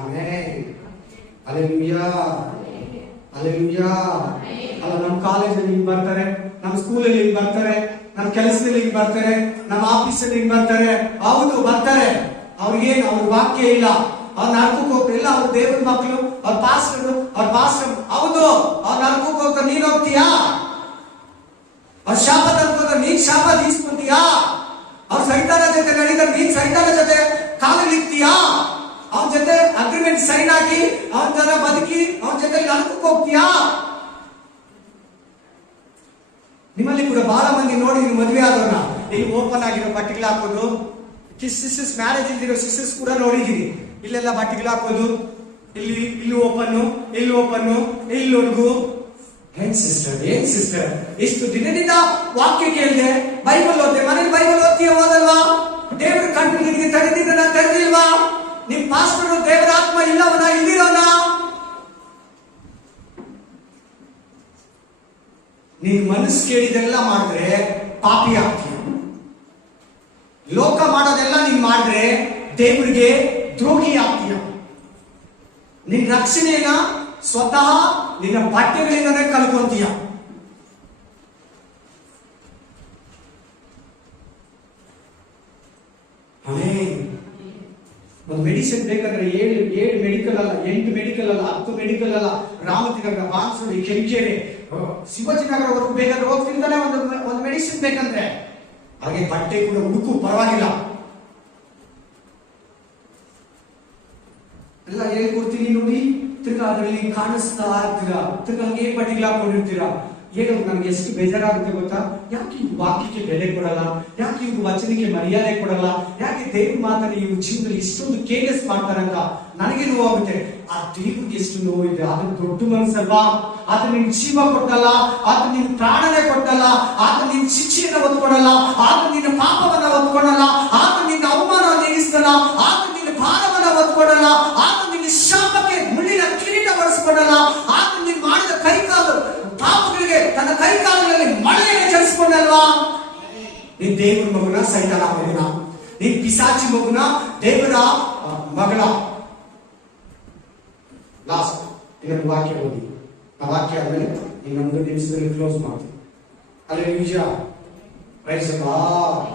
amen, hallelujah, hallelujah. ಅಲ್ಲ, ನಮ್ಮ ಕಾಲೇಜಲ್ಲಿ ಹಿಂಗ್ ಬರ್ತಾರೆ, ನಮ್ಮ ಸ್ಕೂಲಲ್ಲಿ ಹಿಂಗ್ ಬರ್ತಾರೆ, ನಮ್ಮ ಕೆಲಸದಲ್ಲಿ ಹಿಂಗ್ ಬರ್ತಾರೆ, ನಮ್ಮ ಆಫೀಸಲ್ಲಿ ಹಿಂಗ್ ಬರ್ತಾರೆ. ಹೌದು ಬರ್ತಾರೆ. ಅವ್ರಿಗೇನು, ಅವ್ರ ವಾಕ್ಯ ಇಲ್ಲ, ಅವ್ರ ನರಕಕ್ಕೆ ಹೋಗ್ತಿಲ್ಲ. ಅವ್ರ ದೇವ್ರ ಮಕ್ಕಳು, ಅವ್ರ ಪಾಸ್ಟರ್. ಹೌದು, ಅವ್ರ ನರಕಕ್ಕೆ ಹೋಗ್ತಾರೆ. ನೀನ್ ಹೋಗ್ತೀಯಾ? ಅವ್ರ ಶಾಪ ತಂದ್ಕೋತಾರೆ, ನೀನ್ ಶಾಪ ತೀಸ್ಕೊಂತೀಯಾ? ಅವ್ರ ಸೈತಾನ ಜೊತೆ ನಡೀತಾರೆ, ನೀನ್ ಸೈತಾನ ಜೊತೆ ಕಾಲಿಕ್ತೀಯಾ? ಅವನ ಜೊತೆ ಅಗ್ರಿಮೆಂಟ್ ಸೈನ್ ಹಾಕಿ ಅವನ ಜೊತೆ ಬದುಕಿ ಅವನ ಜೊತೆ ನರಕಕ್ಕೆ ಹೋಗ್ತೀಯಾ? ನಿಮ್ಮಲ್ಲಿ ಕೂಡ ಬಹಳ ಮಂದಿ ನೋಡಿ, ನೀವು ಮದುವೆ ಆದವ್ರನ್ನ ಇಲ್ಲಿ ಓಪನ್ ಆಗಿರೋ ಬಟ್ಟೆಗಳು ಹಾಕೋದು, ಸಿಸ್ಟರ್ಸ್ ಮ್ಯಾರೇಜ್ ಇಲ್ದಿರೋ ಸಿಸ್ಟರ್ಸ್ ಕೂಡ ನೋಡಿದೀನಿ. ಇಲ್ಲೆಲ್ಲ ಬಟ್ಟೆಗಳು ಹಾಕೋದು, ಇಲ್ಲಿ ಓಪನ್ನು, ಇಲ್ಲಿ ಹುಡುಗು. ಏನ್ ಸಿಸ್ಟರ್ ಇಷ್ಟು ದಿನದಿಂದ ವಾಕ್ಯ ಕೇಳಿದೆ, ಬೈಬಲ್ ಓದ್ದೆ, ಮನೇಲಿ ಬೈಬಲ್ ಓದ್ತೀಯ ಓದಲ್ವಾ? ದೇವ್ರ ಕಣ್ಣು ನಿನಗೆ ತೆರೆದಿದ್ದನ ತೆರೆದಿಲ್ವಾ? ನಿಮ್ ಪಾಸ್ಟರ್ ದೇವರ ಆತ್ಮ ಇಲ್ಲವನ ಇಲ್ಲಿರೋನ? ನೀನ್ ಮನಸ್ಸು ಕೇಳಿದೆಲ್ಲ ಮಾಡಿದ್ರೆ ಪಾಪಿ ಆಗ್ತೀಯ. ಲೋಕ ಮಾಡೋದೆಲ್ಲ ನೀನ್ ಮಾಡಿದ್ರೆ ದೇವರಿಗೆ ದ್ರೋಹಿ ಆಗ್ತೀಯ. ನಿನ್ ರಕ್ಷಣೆಯನ್ನ ಸ್ವತಃ ನಿನ್ನ ಬಟ್ಟೆಗಳಿಂದನೇ ಕಳ್ಕೊಂತೀಯ. ಒಂದು ಮೆಡಿಸಿನ್ ಬೇಕಾದ್ರೆ 7 ಮೆಡಿಕಲ್ ಅಲ್ಲ, 8 ಮೆಡಿಕಲ್ ಅಲ್ಲ, 10 ಮೆಡಿಕಲ್ ಅಲ್ಲ, ರಾಮತಿನಗರ, ಬಾನ್ಸುಡಿ, ಕೆಂಚೇರಿ, ಶಿವಾಜಿನಗರವರೆಗೂ ಬೇಕಾದ್ರೆ ಹೋಗ್ತಿರ್ತಾನೆ ಒಂದು ಮೆಡಿಸಿನ್ ಬೇಕಂದ್ರೆ. ಹಾಗೆ ಬಟ್ಟೆ ಕೂಡ ಹುಡುಕು, ಪರವಾಗಿಲ್ಲ, ಎಲ್ಲ ಹೇಳ್ಕೊಡ್ತೀನಿ ನೋಡಿ. ತಿರ್ಗಾ ಅದರಲ್ಲಿ ಕಾಣಿಸ್ತಾ ಇರ್ತೀರಾ, ತಿರ್ಗಾ ಹಂಗೆ ಬಟ್ಟೆಗಳು ಹಾಕೊಂಡಿರ್ತೀರಾ. ಏನು ನನ್ಗೆ ಎಷ್ಟು ಬೇಜಾರಾಗುತ್ತೆ ಗೊತ್ತಾ? ಯಾಕೆ ಇವ್ರು ವಾಕ್ಯಕ್ಕೆ ಬೆಲೆ ಕೊಡಲ್ಲ? ಯಾಕೆ ಇವ್ರು ವಚನಕ್ಕೆ ಮರ್ಯಾದೆ ಕೊಡಲ್ಲ? ಯಾಕೆ ದೇವ್ರ ಮಾತನ್ನ ಇವ್ರ ಜೀವನದಲ್ಲಿ ಇಷ್ಟೊಂದು ಕೇರ್ಲೆಸ್ ಮಾಡ್ತಾರಂತ ನನಗೆ ನೋವಾಗುತ್ತೆ. ಆ ದೇವ್ರಿಗೆ ಎಷ್ಟು ನೋವಿದೆ. ಅದು ದೊಡ್ಡ ಮನಸ್ಸಲ್ವಾ? ಆತ ನಿನ್ ಜೀವ ಕೊಟ್ಟಲ್ಲ, ಆತ ನಿನ್ ಪ್ರಾಣನೇ ಕೊಟ್ಟಲ್ಲ, ಆತ ನಿನ್ ಶಿಕ್ಷೆಯನ್ನ ಹೊತ್ಕೊಡಲ್ಲ, ಆತ ನಿನ್ನ ಪಾಪವನ್ನ ಹೊತ್ಕೊಡಲ್ಲ, ಆತ ನಿನ್ನ ಅವಮಾನ ನೀಗಿಸ್ತಲ್ಲ, ಆತ ನಿನ್ನ ಭಾರವನ್ನ ಹೊತ್ಕೊಡಲ್ಲ, ಆತ ನಿನ್ನ ಶಾಪಕ್ಕೆ ಮುಳ್ಳಿನ ಕಿರೀಟ ಬಳಸ್ಕೊಡಲ್ಲ, ಆತ ನೀನ್ ಮಾಡಿದ ಕೈಕಾಲು ಪಾಪಗಳಿಗೆ ತನ್ನ ಕೈಕಾಲುಗಳಲ್ಲಿ ಮಳೆಯನ್ನು ಚಲಿಸ್ಕೊಂಡಲ್ವಾ? ನೀನ್ ದೇವ್ರ ಮಗುನ, ಸೈತಾನ ಮಗುನ? ನೀನ್ ಪಿಸಾಚಿ ಮಗುನ, ದೇವರ ಮಗಳ? ಲಾಸ್ಟ್ ಇನ್ನೊಂದು ವಾಕ್ಯ ಓದಿ. ಆ ವಾಕ್ಯ ಆದ್ಮೇಲೆ ಇನ್ನೊಂದು ನಿಮಿಷದಲ್ಲಿ ಕ್ಲೋಸ್ ಮಾಡ್ತೀವಿ. Hallelujah. Praise the Lord.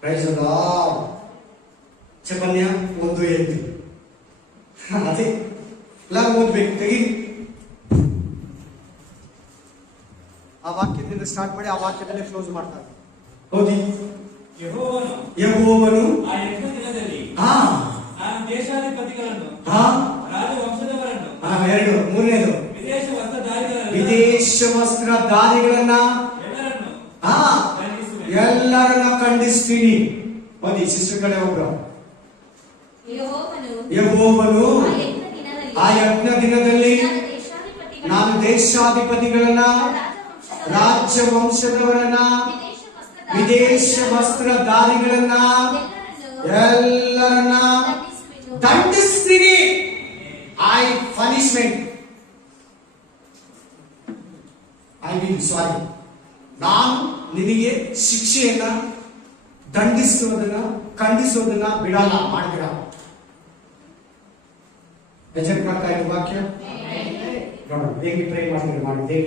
Praise the Lord. ಚಪನ್ಯ 1:8. ಅದೇ ಎಲ್ಲ ಓದ್ಬೇಕು. ತೆಗಿ ಆ ವಾಕ್ಯದಿಂದ ಸ್ಟಾರ್ಟ್ ಮಾಡಿ ಆ ವಾಕ್ಯದಲ್ಲೇ ಕ್ಲೋಸ್ ಮಾಡ್ತಾರೆ. ಓದಿ. ಯೆಹೋವನು ಆ ಯಜ್ಞ ದಿನದಲ್ಲಿ ಹಾ ನಾನು ದೇಶಾಧಿಪತಿಗಳನ್ನು ಹಾ ರಾಜವಂಶದವರನ್ನು ಎರಡು ಮೂರನೇದು ವಿದೇಶ ವಸ್ತ್ರಧಾರಿಗಳನ್ನ ಎಲ್ಲರನ್ನ ಖಂಡಿಸ್ತೀನಿ. ಓದಿ ಸಿಸ್ಟರ್ ಕಡೆ ಒಬ್ರು. ಯೆಹೋವನು ಆ ಯಜ್ಞ ದಿನದಲ್ಲಿ ನಾನು ದೇಶಾಧಿಪತಿಗಳನ್ನ ರಾಜ್ಯ ವಂಶದವರನ್ನ ವಿದೇಶ ವಸ್ತ್ರಧಾರಿಗಳನ್ನ ಎಲ್ಲರನ್ನ ದಂಡಿಸ್ತೀನಿ. ಐ ಪನಿಷ್ಮೆಂಟ್ ನಾನು ನಿನಗೆ ಶಿಕ್ಷೆಯನ್ನ ದಂಡಿಸೋದನ್ನ ಖಂಡಿಸೋದನ್ನ ಬಿಡಲ್ಲ, ಮಾಡಿಬಿಡ. ವಾಕ್ಯ ನೋಡೋಣ. ಹೇಗೆ ಪ್ರೇ ಮಾಡ್ತಾರೆ ಮಾಡಿ.